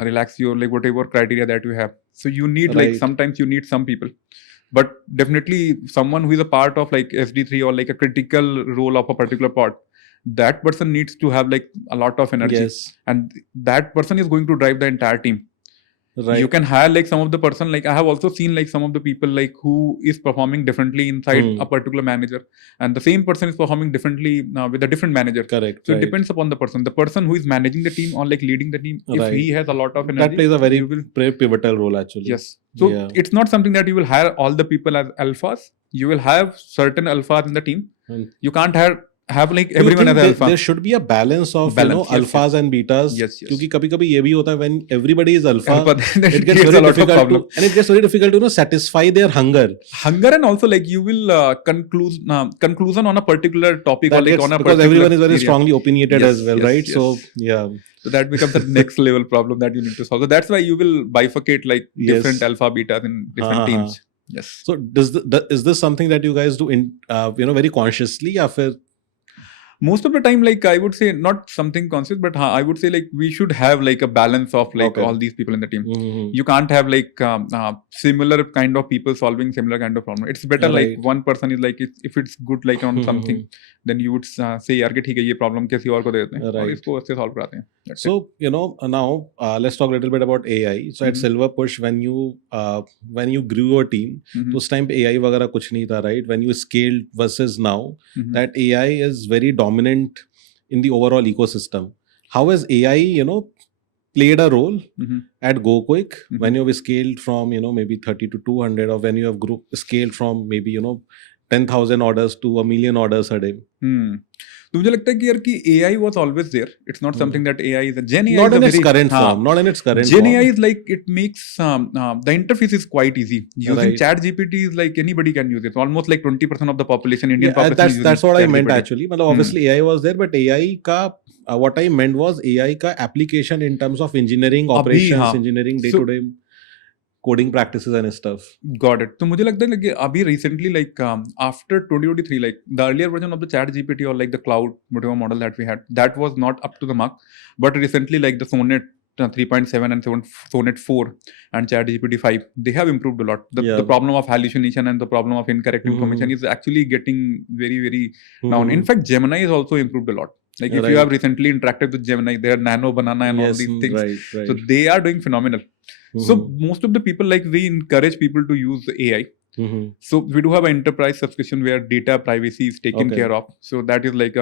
relax your like whatever criteria that you have. So you need like sometimes you need some people. But definitely someone who is a part of like SD3 or like a critical role of a particular part, that person needs to have like a lot of energy. Yes. And that person is going to drive the entire team. Right. You can hire like some of the person, like I have also seen like some of the people like who is performing differently inside a particular manager, and the same person is performing differently with a different manager. Correct. So it depends upon the person who is managing the team or like leading the team. If he has a lot of energy, that plays a very pivotal role actually. Yes. So it's not something that you will hire all the people as alphas. You will have certain alphas in the team. You can't have like everyone as alpha. There should be a balance of alphas and betas. Yes. क्योंकि कभी-कभी ये भी होता है when everybody is alpha, it gets very difficult and it gets very difficult to satisfy their hunger. And also like you will conclusion on a particular topic or like on a because everyone is very strongly opinionated as well, right? Yes. So yeah. So that becomes the next level problem that you need to solve. So that's why you will bifurcate like different alpha betas in different teams. Yes. So is this something that you guys do in very consciously or फिर most of the time, like I would say not something conscious, but I would say like we should have like a balance of like all these people in the team. You can't have like similar kind of people solving similar kind of problem. It's better like one person is like if it's good like on something, then you would say यार कि ठीक है ये problem किसी और को दे देते हैं और इसको उससे solve कराते हैं. So now let's talk a little bit about AI. So at SilverPush when you grew your team, तो उस time पे AI वगैरह कुछ नहीं था, right? When you scaled versus now, that AI is very dominant in the overall ecosystem. How has AI played a role at GoKwik when you have scaled from maybe 30 to 200, or when you have scaled from maybe 10,000 orders to a million orders a day. तो मुझे लगता है कि यार कि AI was always there. It's not something that AI is. Gen AI Not is in a its very current form. Not in its current Gen form. AI is like it makes the interface is quite easy. Using Right. Chat GPT is like anybody can use it. Almost like 20% of the population, Indian Yeah, population, is using that's what I meant ChatGPT. actually. मतलब obviously AI was there, but AI का what I meant was AI का application in terms of engineering operations, हाँ. engineering day So- to day coding practices and stuff. Got it. तो मुझे लगता है कि अभी recently like after 2023 like the earlier version of the Chat GPT or like the cloud whatever model that we had, that was not up to the mark, but recently like the Sonnet 3.7 and Sonnet 4 and Chat GPT 5, they have improved a lot. The problem of hallucination and the problem of incorrect information is actually getting very very down. In fact, Gemini is also improved a lot. Like if you have recently interacted with Gemini, they are Nano, Banana and all these things. Right. So they are doing phenomenal. So most of the people, like we encourage people to use AI. So we do have an enterprise subscription where data privacy is taken care of. So that is like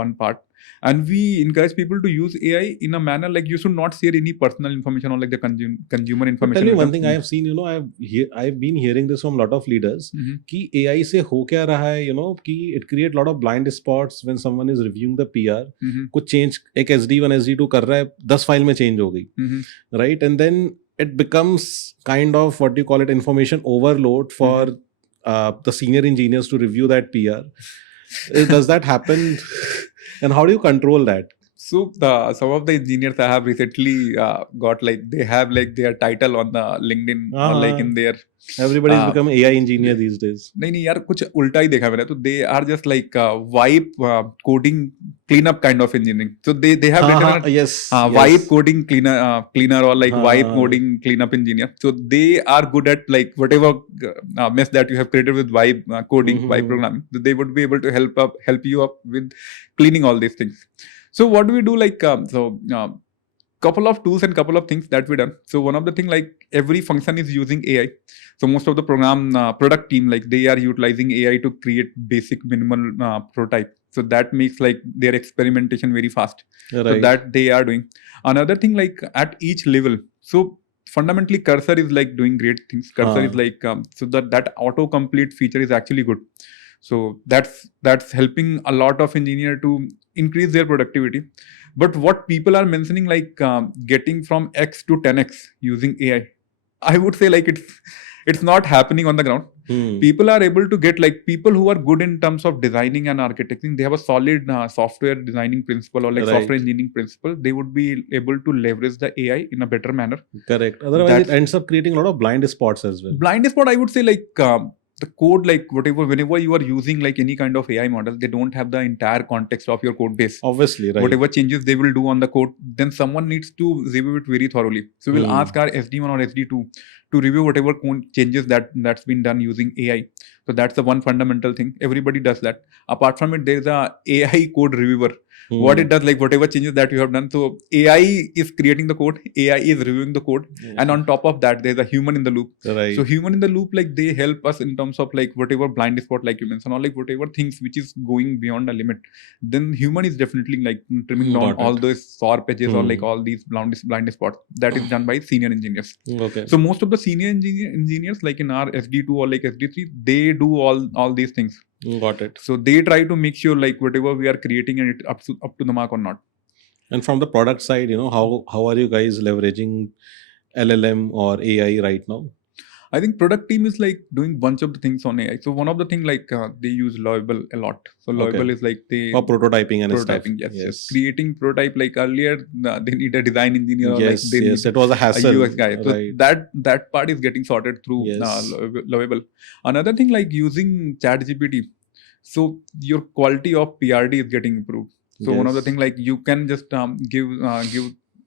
one part. And we encourage people to use AI in a manner like you should not share any personal information or like the consumer information. But tell me one thing I have seen, you know, I've been hearing this from a lot of leaders कि AI से हो क्या रहा है, you know, कि it create lot of blind spots when someone is reviewing the PR. कुछ change एक SD1 SD2 कर रहा है 10 फाइल में change हो गई, right? And then it becomes kind of what you call it information overload for the senior engineers to review that PR. Does that happen? And how do you control that? So some of the engineers I have recently got like they have like their title on the LinkedIn or like in their everybody is become AI engineer these days. नहीं यार कुछ उल्टा ही देखा मैंने तो they are just like wipe coding cleanup kind of engineering. So they have written yes, wipe coding cleaner or like wipe coding cleanup engineer. So they are good at like whatever mess that you have created with wipe coding, wipe programming. So they would be able to help you up with cleaning all these things. So what do we do? Like couple of tools and couple of things that we done. So one of the thing like every function is using AI. So most of the product team like they are utilizing AI to create basic minimal prototype. So that makes like their experimentation very fast. Right. So that they are doing. Another thing like at each level. So fundamentally cursor is like doing great things. Cursor is like so that autocomplete feature is actually good. So that's helping a lot of engineer to increase their productivity. But what people are mentioning like getting from X to 10x using AI, I would say like it's not happening on the ground. People are able to get like people who are good in terms of designing and architecting, they have a solid software designing principle or like software engineering principle, they would be able to leverage the AI in a better manner. Correct. Otherwise it ends up creating a lot of blind spots as well. Blind spot, I would say like the code, like whenever you are using like any kind of AI model, they don't have the entire context of your code base. Obviously, right. Whatever changes they will do on the code, then someone needs to review it very thoroughly. So we'll ask our SD1 or SD2 to review whatever changes that's been done using AI. So that's the one fundamental thing. Everybody does that. Apart from it, there's a AI code reviewer. What it does, like whatever changes that you have done. So AI is creating the code, AI is reviewing the code, and on top of that, there's a human in the loop. Right. So human in the loop, like they help us in terms of like whatever blind spot, like you mentioned, or like whatever things which is going beyond the limit. Then human is definitely like trimming down all those sharp edges or like all these blind spots. That is done by senior engineers. Okay. So most of the senior engineers, like in our SD2 or like SD3, they do all these things. Got it. So they try to make sure like whatever we are creating and it up to the mark or not. And from the product side, you know, how are you guys leveraging LLM or AI right now? I think product team is like doing bunch of the things on AI. So one of the thing like they use Lovable a lot. So Lovable is like they for prototyping and stuff. Yes. Creating prototype, like earlier they need a design engineer. Or yes, like yes, it was a hassle. A UX guy. So that part is getting sorted through Lovable. Another thing like using ChatGPT. So your quality of PRD is getting improved. So one of the thing like you can just give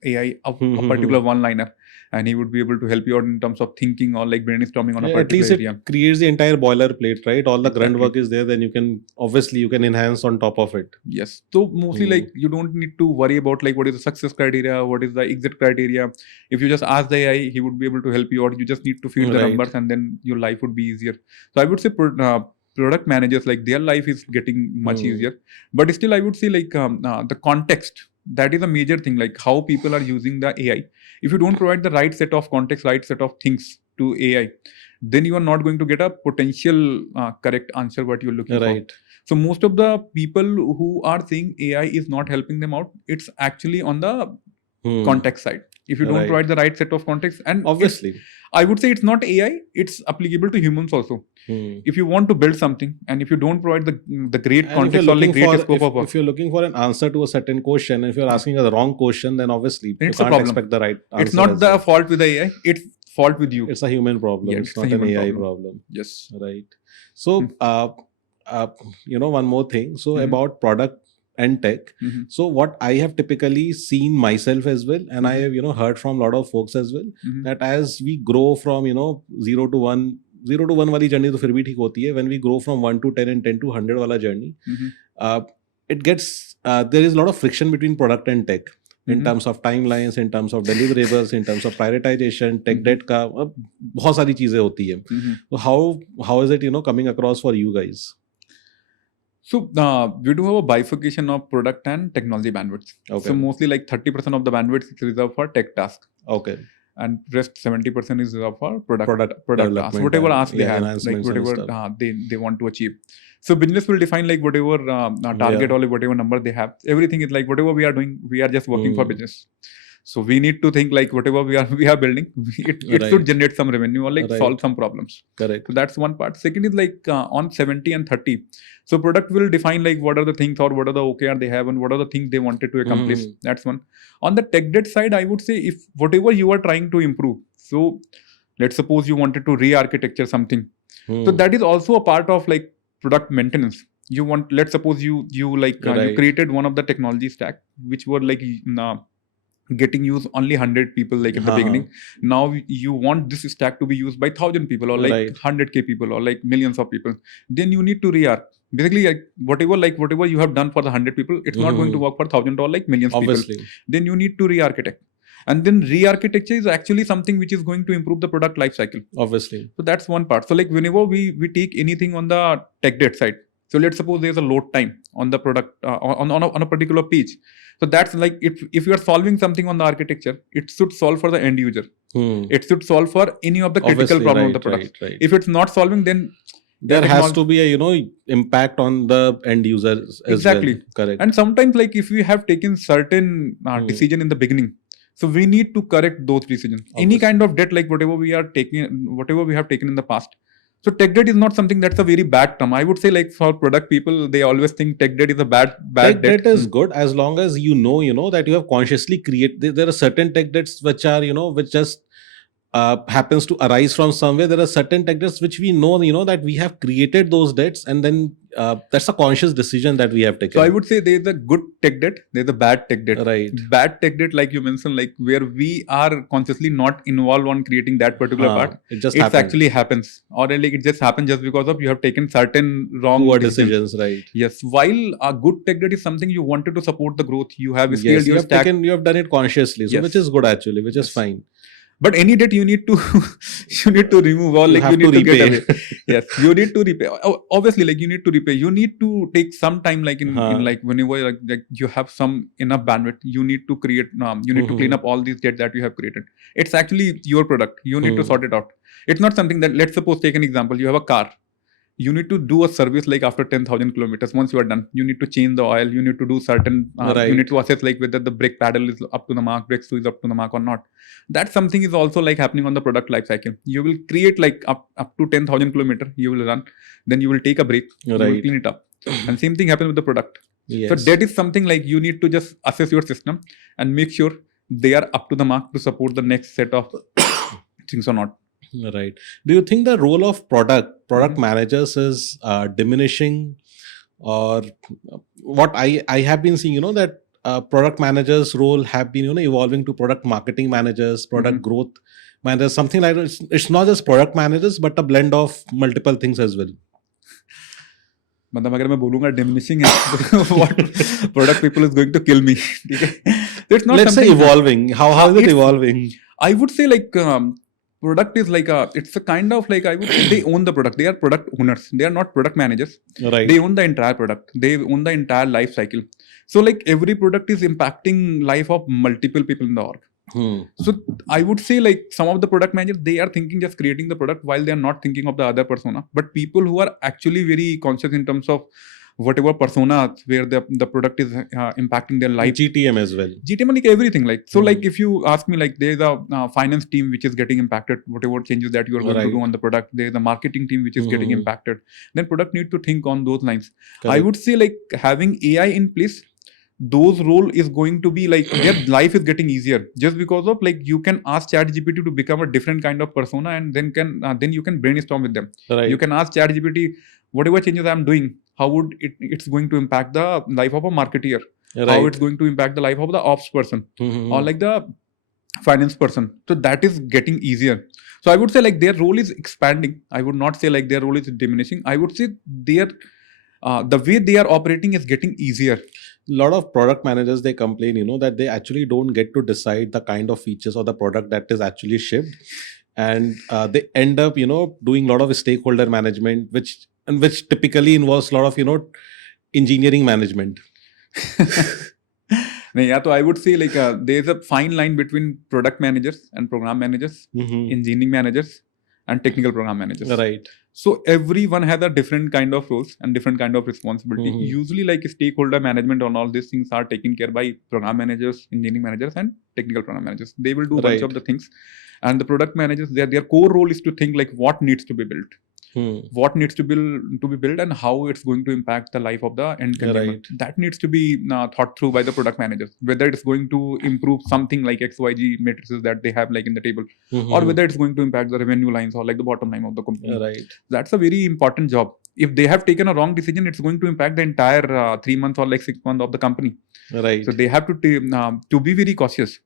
AI a particular one-liner, and he would be able to help you out in terms of thinking or like brainstorming on a particular at least area. It creates the entire boilerplate, right? All the grunt work is there, then you can enhance on top of it. Yes. So mostly like you don't need to worry about like what is the success criteria, what is the exit criteria. If you just ask the AI, he would be able to help you out. You just need to feed the numbers and then your life would be easier. So I would say product managers, like their life is getting much easier. But still I would say like the context, that is a major thing, like how people are using the AI. If you don't provide the right set of context, right set of things to AI, then you are not going to get a potential correct answer what you're looking for. Right. So most of the people who are saying AI is not helping them out, it's actually on the context side. If you don't Right. provide the right set of context, and Obviously. I would say it's not AI, it's applicable to humans also. If you want to build something and if you don't provide the great And context or the great scope of work, if you're looking for an answer to a certain question, if you're asking a wrong question, then obviously you it's a can't problem. expect the right answer. It's not as the well. fault with the AI, it's fault with you. It's a human problem. Yeah, it's it's a not an human AI problem. problem. Yes. Right. So, one more thing. So about product and tech. So what I have typically seen myself as well, and I have heard from a lot of folks as well, that as we grow from 0 to 1 वाली journey तो फिर भी ठीक होती है. When we grow from 1 to 10 and 10 to 100 वाला journey, it gets there is a lot of friction between product and tech. In terms of timelines, in terms of deliverables, in terms of prioritization, tech debt का बहुत सारी चीजें होती है. So how is it coming across for you guys? So we do have a bifurcation of product and technology bandwidth. Okay. So mostly like 30% of the bandwidth is reserved for tech task. Okay. And rest 70% is reserved for product tasks. development Whatever and, ask they have, like enhancements and whatever stuff. they want to achieve. So business will define like whatever target or like whatever number they have. Everything is like whatever we are doing, we are just working for business. So we need to think like whatever we are building, it Right. should generate some revenue or like Right. solve some problems. Correct. So that's one part. Second is like on 70 and 30. So product will define like what are the things or what are the OKR they have and what are the things they wanted to accomplish. That's one. On the tech debt side, I would say if whatever you are trying to improve. So let's suppose you wanted to re-architecture something. So that is also a part of like product maintenance. You want, let's suppose you like you Right. created one of the technology stack which were like getting used only 100 people like in the beginning. Now you want this stack to be used by 1,000 people or like Right. 100k people or like millions of people. Then you need to re-arch. Basically, like whatever you have done for the 100 people, it's not going to work for 1,000 or like millions of Obviously. people. Then you need to re-architect. And then re-architecture is actually something which is going to improve the product life cycle. Obviously. So that's one part. So like whenever we take anything on the tech debt side, so let's suppose there's a load time on the product on a particular page. So that's like if you are solving something on the architecture, it should solve for the end user. It should solve for any of the critical Obviously, problem of right, the product. right. If it's not solving, then There has to be a impact on the end user as exactly well. Correct. And sometimes like if we have taken certain decision in the beginning, so we need to correct those decisions. Any Obviously. kind of debt, like whatever we have taken in the past. So tech debt is not something that's a very bad term. I would say like for product people, they always think tech debt is a bad Tech debt. debt is good as long as you know that you have consciously created. There are certain tech debts which are which just happens to arise from somewhere. There are certain tech debts which we know that we have created those debts, and then that's a conscious decision that we have taken. So I would say there's a good tech debt, there's a bad tech debt. Right. Bad tech debt, like you mentioned, like where we are consciously not involved on creating that particular part. It just actually happens, or like it just happens just because of you have taken certain wrong poor decisions. Right. Yes. While a good tech debt is something you wanted to support the growth, you have scaled Yes, your stack. you have done it consciously, so Yes. which is good actually, which is fine. But any debt you need to remove, or like you need to get away. Yes, you need to repay. Obviously, like you need to repay. You need to take some time, like in like whenever like you have some enough bandwidth, you need to create. You need to clean up all these debt that you have created. It's actually your product. You need to sort it out. It's not something that, let's suppose, take an example. You have a car. You need to do a service like after 10,000 kilometers. Once you are done, you need to change the oil. You need to do certain. Right. You need to assess like whether the brake pedal is up to the mark, brake shoe is up to the mark or not. That something is also like happening on the product life cycle. You will create like up to 10,000 kilometers. You will run, then you will take a break. You will clean it up, and same thing happens with the product. Yes. So that is something like you need to just assess your system and make sure they are up to the mark to support the next set of things or not. Right. Do you think the role of product managers is diminishing, or what I have been seeing, that product managers' role have been evolving to product marketing managers, product growth managers, something like that. It's not just product managers, but a blend of multiple things as well. मतलब अगर मैं बोलूँगा diminishing है, what product people is going to kill me. It's not. Let's say evolving. How is it evolving? I would say like. Product is like it's a kind of like, I would say they own the product. They are product owners. They are not product managers. Right. They own the entire product. They own the entire life cycle. So like every product is impacting life of multiple people in the org. So I would say like some of the product managers, they are thinking just creating the product while they are not thinking of the other persona. But people who are actually very conscious in terms of whatever persona where the product is impacting their life. GTM as well. GTM, like everything, like so like if you ask me, like there's a finance team which is getting impacted, whatever changes that you are going to do on the product, there's a marketing team which is getting impacted, then product need to think on those lines. I would say like having AI in place, those role is going to be like their life is getting easier just because of like you can ask ChatGPT to become a different kind of persona, and then you can brainstorm with them. You can ask ChatGPT whatever changes I'm doing, how would it's going to impact the life of a marketeer, how it's going to impact the life of the ops person or like the finance person. So that is getting easier. So I would say like their role is expanding. I would not say like their role is diminishing. I would say their the way they are operating is getting easier. Lot of product managers, they complain, that they actually don't get to decide the kind of features or the product that is actually shipped, and they end up doing a lot of stakeholder management, which typically involves a lot of engineering management. Yeah, so I would say like there's a fine line between product managers and program managers, engineering managers and technical program managers. Right. So everyone has a different kind of roles and different kind of responsibility. Usually like stakeholder management on all these things are taken care by program managers, engineering managers and technical program managers. They will do a bunch of the things. And the product managers, their core role is to think like what needs to be built. What needs to be built and how it's going to impact the life of the end consumer. That needs to be thought through by the product managers, whether it's going to improve something like XYZ matrices that they have like in the table, or whether it's going to impact the revenue lines or like the bottom line of the company. That's a very important job. If they have taken a wrong decision, it's going to impact the entire 3 months or like 6 months of the company. So they have to be very cautious.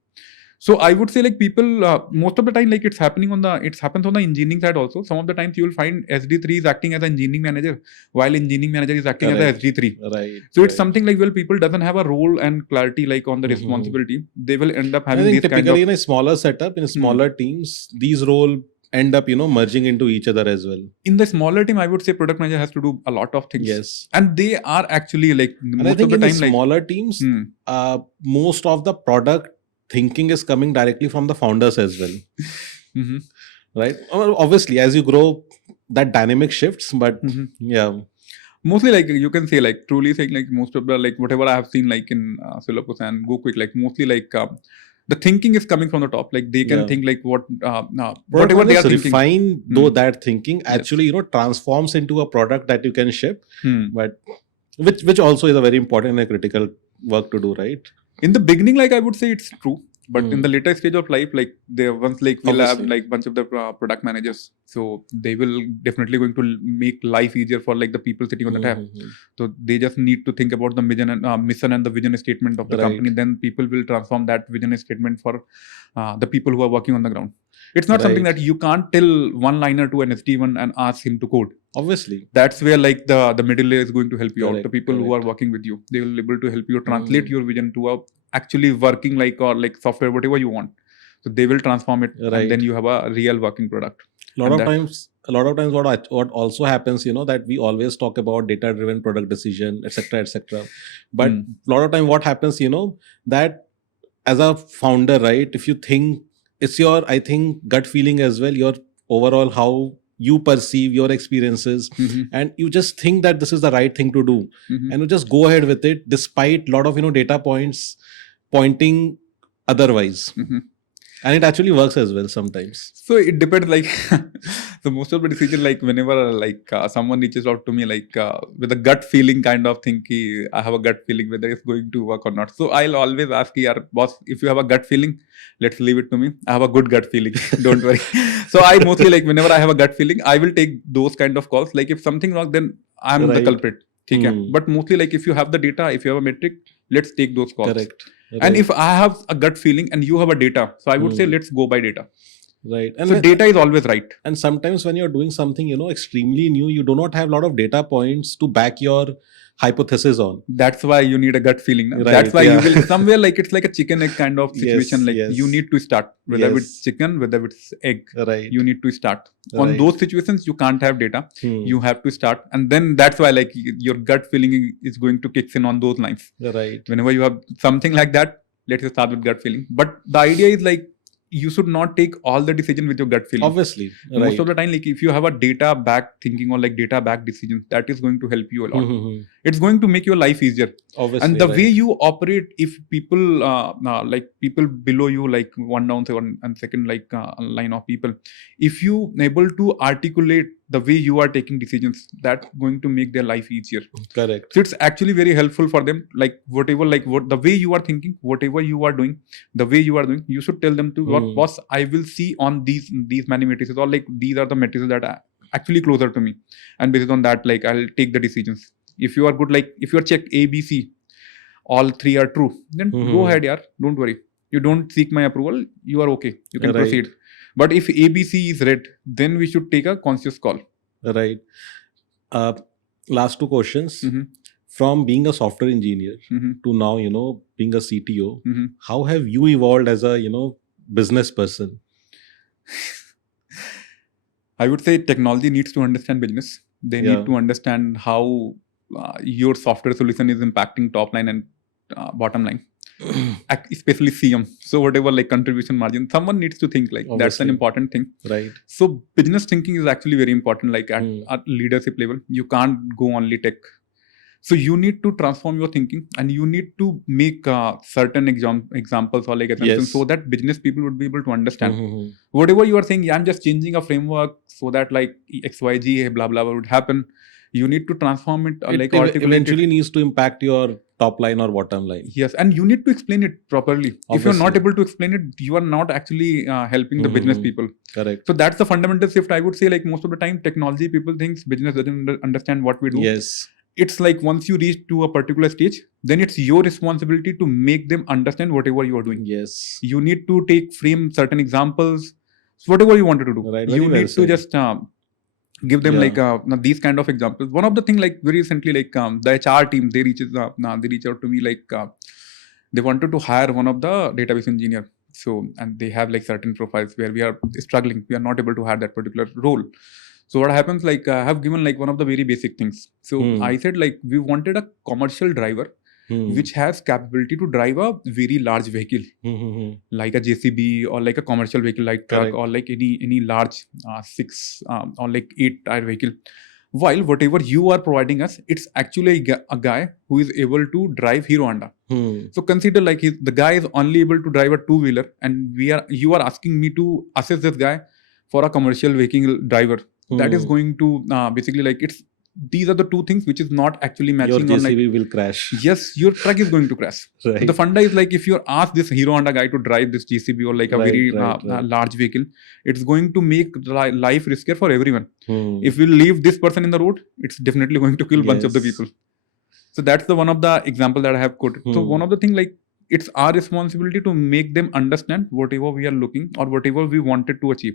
So I would say like people, most of the time, like it happens on the engineering side also. Some of the times you will find SD3 is acting as an engineering manager while engineering manager is acting as a SD3. So it's something like, well, people doesn't have a role and clarity like on the responsibility. They will end up having I think this typically kind of... in a smaller setup, in smaller teams, these roles end up, merging into each other as well. In the smaller team, I would say product manager has to do a lot of things. Yes. And they are actually like most of the time, in smaller teams, most of the product thinking is coming directly from the founders as well. Right? Obviously, as you grow, that dynamic shifts, but yeah. Mostly like you can say like truly saying like most of the like whatever I have seen like in SilverPush and GoKwik, like mostly like the thinking is coming from the top. Like they can think like whatever they are thinking. Refine though that thinking actually transforms into a product that you can ship, but which also is a very important and critical work to do, right? In the beginning, like I would say it's true, but in the later stage of life, like there once like we'll have like bunch of the product managers, so they will definitely going to make life easier for like the people sitting on the tab. So they just need to think about the mission and the vision statement of the company. Then people will transform that vision statement for the people who are working on the ground. It's not something that you can't tell one liner to an SD1 and ask him to code. Obviously, that's where like the middle layer is going to help you out. The people who are working with you, they will be able to help you translate your vision to a actually working like or like software, whatever you want. So they will transform it, and then you have a real working product. A lot of times what also happens, that we always talk about data driven product decision, etc. But a lot of time what happens, that as a founder, right, if you think it's your, I think, gut feeling as well, your overall how you perceive your experiences, and you just think that this is the right thing to do, and you just go ahead with it despite a lot of data points pointing otherwise. And it actually works as well sometimes. So it depends, like so most of the decision, like whenever like someone reaches out to me like with a gut feeling kind of thing, I have a gut feeling whether it's going to work or not. So I'll always ask, boss, if you have a gut feeling, let's leave it to me. I have a good gut feeling. Don't worry. So I mostly like whenever I have a gut feeling, I will take those kind of calls. Like if something wrong, then I'm the culprit. But mostly like if you have the data, if you have a metric, let's take those calls. Correct. And if I have a gut feeling and you have a data, so I would say let's go by data. Right. And so data is always right. And sometimes when you're doing something, extremely new, you do not have a lot of data points to back your hypothesis on. That's why you need a gut feeling. Right, that's why you will somewhere like it's like a chicken egg kind of situation. You need to start, whether it's chicken, whether it's egg. Right. You need to start. On those situations, you can't have data. You have to start. And then that's why like your gut feeling is going to kick in on those lines. Right. Whenever you have something like that, let's just start with gut feeling. But the idea is like you should not take all the decision with your gut feeling. Obviously, Most of the time, like if you have a data back thinking or like data back decisions, that is going to help you a lot. It's going to make your life easier. Obviously, and the way you operate, if people like people below you, like one down and second like line of people, if you able to articulate the way you are taking decisions, that's going to make their life easier. Correct. So it's actually very helpful for them. Like whatever, like what the way you are thinking, whatever you are doing, the way you are doing, you should tell them to what boss I will see on these many matrices, or like these are the matrices that are actually closer to me, and based on that, like I'll take the decisions. If you are good, like if you are check A, B, C, all three are true, then go ahead, yaar. Don't worry. You don't seek my approval. You are okay. You can proceed. But if A, B, C is red, then we should take a conscious call. Right. Last two questions. From being a software engineer to now, being a CTO, how have you evolved as a, business person? I would say technology needs to understand business. They need to understand how your software solution is impacting top line and bottom line. Especially CM. So whatever like contribution margin, someone needs to think like that's an important thing. Right. So business thinking is actually very important. Like at leadership level, you can't go only tech. So you need to transform your thinking, and you need to make certain examples or like assumptions so that business people would be able to understand whatever you are saying. Yeah, I'm just changing a framework so that like XYZ blah blah would happen. You need to transform it. Like eventually needs to impact your top line or bottom line. Yes, and you need to explain it properly. Obviously. If you're not able to explain it, you are not actually helping the business people. Correct. So that's the fundamental shift. I would say like most of the time, technology people thinks business doesn't understand what we do. Yes. It's like once you reach to a particular stage, then it's your responsibility to make them understand whatever you are doing. Yes. You need to frame certain examples, whatever you wanted to do. Right. You need to just give them like these kind of examples. One of the thing like very recently, like the HR team, they reach out to me like they wanted to hire one of the database engineer. So, and they have like certain profiles where we are struggling. We are not able to hire that particular role. So what happens, like I have given like one of the very basic things. So I said like we wanted a commercial driver which has capability to drive a very large vehicle like a JCB or like a commercial vehicle like truck or like any large 6 or like 8 tire vehicle. While whatever you are providing us, it's actually a guy who is able to drive Hero Honda. So consider like the guy is only able to drive a 2-wheeler, and you are asking me to assess this guy for a commercial vehicle driver. That is going to basically like these are the two things which is not actually matching. Your JCB will crash. Yes, your truck is going to crash. Right. So the funda is like if you ask this Hero Honda guy to drive this JCB or like a very large vehicle, it's going to make life riskier for everyone. If we leave this person in the road, it's definitely going to kill a bunch of the people. So that's the one of the example that I have quoted. So one of the thing like it's our responsibility to make them understand whatever we are looking or whatever we wanted to achieve.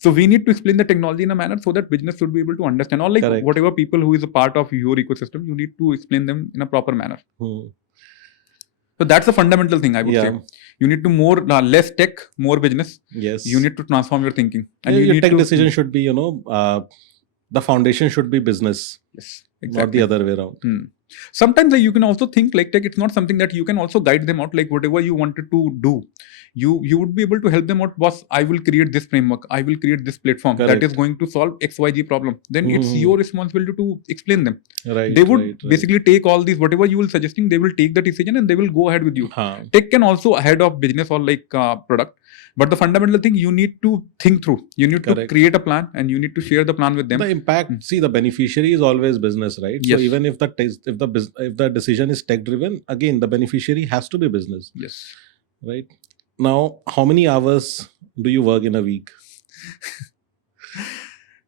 So we need to explain the technology in a manner so that business should be able to understand, or like whatever people who is a part of your ecosystem, you need to explain them in a proper manner. So that's the fundamental thing I would say. You need to less tech, more business. Yes. You need to transform your thinking. And your tech decision should be, the foundation should be business. Yes. Exactly. Not the other way around. Sometimes like, you can also think like tech, it's not something that you can also guide them out, like whatever you wanted to do. You would be able to help them out. Boss, I will create this framework. I will create this platform that is going to solve XYZ problem. Then it's your responsibility to explain them. Right. They would basically take all these, whatever you will suggesting, they will take the decision and they will go ahead with you. Tech can also ahead of business or like product. But the fundamental thing, you need to think through. You need to create a plan and you need to share the plan with them. The impact, see, the beneficiary is always business, right? Yes. So even if the decision is tech driven, again, the beneficiary has to be business. Yes. Right. Now, how many hours do you work in a week?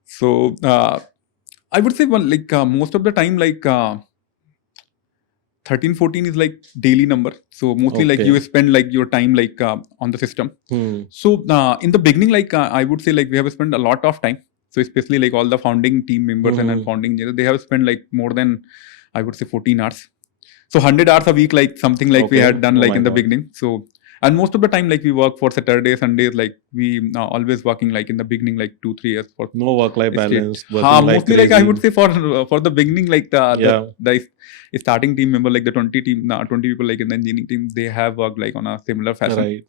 So I would say most of the time, like 13-14 is like daily number. So mostly like you spend like your time like on the system. So in the beginning, like I would say like we have spent a lot of time. So especially like all the founding team members and founding engineers, they have spent like more than, I would say 14 hours. So 100 hours a week, like something like we had done like in the beginning. So And most of the time, like we work for Saturday, Sundays, like we always working like in the beginning, like 2-3 years for No work-life straight. balance, working like Mostly like I would crazy. say for the beginning, like Yeah. the starting team member, like the 20 people like in the engineering team, they have worked like on a similar fashion. Right.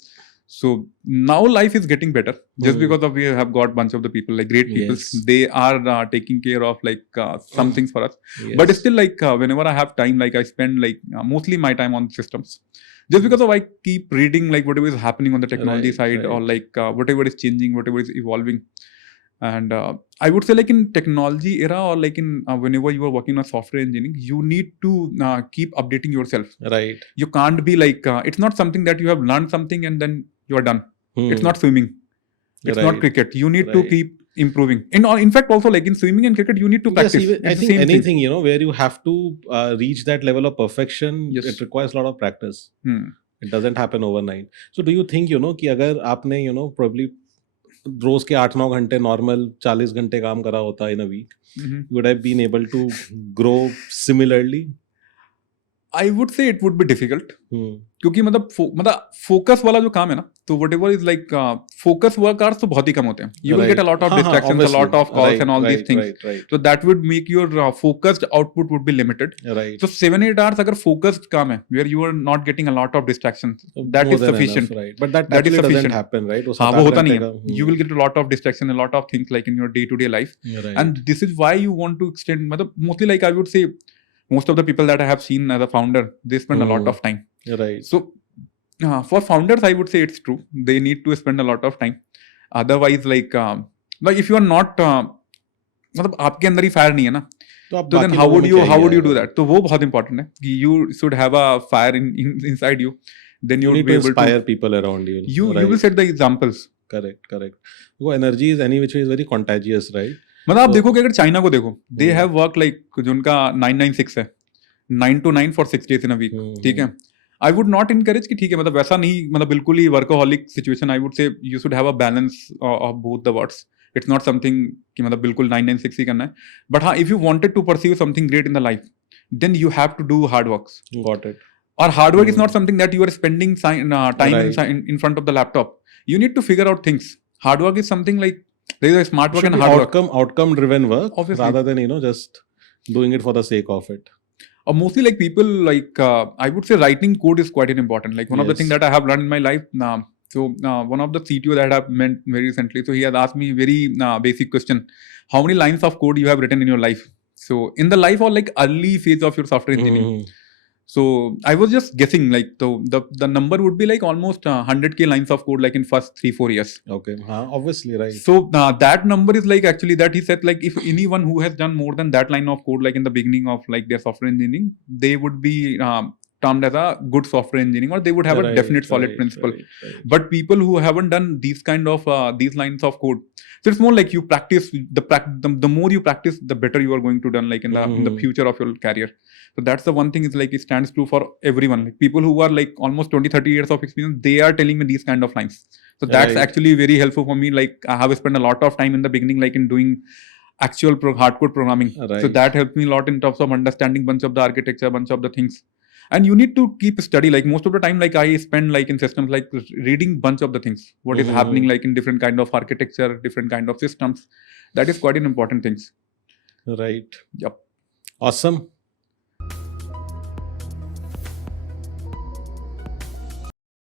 So now life is getting better just Hmm. because of we have got bunch of the people, like great people. Yes. They are taking care of like some things for us. But Yes. still, like whenever I have time, like I spend like mostly my time on systems. Just because of I keep reading like whatever is happening on the technology Right, side, or right. like whatever is changing, whatever is evolving. And I would say like in technology era, or like in whenever you are working on software engineering, you need to keep updating yourself. Right. You can't be like it's not something that you have learned something and then you are done. It's Hmm. not swimming, it's not Right. cricket. You need to Right. keep improving. In fact, also like in swimming and cricket, you need to Yes, practice. even I It's the think same thing. anything, where you have to reach that level of perfection, Yes. it requires a lot of practice. Hmm. It doesn't happen overnight. So do you think, कि अगर आपने, probably रोज के 8-9 घंटे normal 40 घंटे काम करा होता in a week, Mhm. you would have been able to grow similarly? I would say it would be difficult. Hmm. क्योंकि मतलब फोकस वाला जो काम है ना, तो whatever is like focus work hours तो बहुत ही कम होते हैं. You will get a lot of हाँ, distractions, a obviously. lot of calls Right, and all these right, things. right, right, So that would make your focused output would be limited. right. So 7-8 hours अगर focused काम है, where you are not getting a lot of distractions, that More is than sufficient. enough, right? But that That is actually doesn't sufficient. happen, right? वो हाँ, 7-8 वो होता नहीं घंटे है. का, You will get a lot of distraction, a lot of things like in your day-to-day life. right. And this is why you want to extend. मतलब mostly like I would say, most of the people that I have seen as a founder, they spend a lot of time. Right. So for founders, I would say it's true. They need to spend a lot of time. Otherwise, like if you are not, मतलब आपके अंदर ही fire नहीं है ना, तो आप तो then बाकी how लोगों would में you क्या ही do आएगा? that? तो वो बहुत important है कि you should have a fire inside you. Then you You would need be to able inspire to people around you. you will set the examples. Correct. वो energy is any which way is very contagious, right? मतलब आप तो- देखो कि अगर China को देखो, they have work like जो उनका 996 है, 9 to 9 for 6 days in a week. ठीक है. I would not encourage कि ठीक है, मतलब वैसा नहीं, मतलब बिल्कुल ही workaholic situation. I would say you should have a balance of both the words. It's not something कि मतलब बिल्कुल 996 ही करना है. बट हाँ, if you wanted to perceive something great in the life, then you have to do hard works. Got it. Or hard work is not something that you are spending time Right. in front of the laptop. You need to figure out things. Hard work is something like there is a smart work Should and be hard work. outcome driven work, Obviously. rather than just doing it for the sake of it. Or mostly like people like I would say writing code is quite important. Like one of the Yes. things that I have learned in my life. So one of the CTO that I have met very recently, so he has asked me very basic question: how many lines of code you have written in your life? So in the life or like early phase of your software engineering. Mhm. So I was just guessing like the number would be like almost 100k lines of code like in first 3-4 years. Okay. Obviously, right. So that number is like actually that he said like if anyone who has done more than that line of code like in the beginning of like their software engineering, they would be termed as a good software engineering, or they would have a Right, definite solid right, principle. right. But people who haven't done these kind of these lines of code, so it's more like you practice the more you practice, the better you are going to done like in the future of your career. So that's the one thing is like it stands true for everyone. Like people who are like almost 20-30 years of experience, they are telling me these kind of lines. So that's Right. actually very helpful for me. Like I have spent a lot of time in the beginning like in doing actual hardcore programming. So Right. that helped me a lot in terms of understanding bunch of the architecture, bunch of the things. And you need to keep study. Like most of the time, like I spend like in systems like reading bunch of the things. What is happening like in different kind of architecture, different kind of systems. That is quite an important things. Right. Yep. Awesome.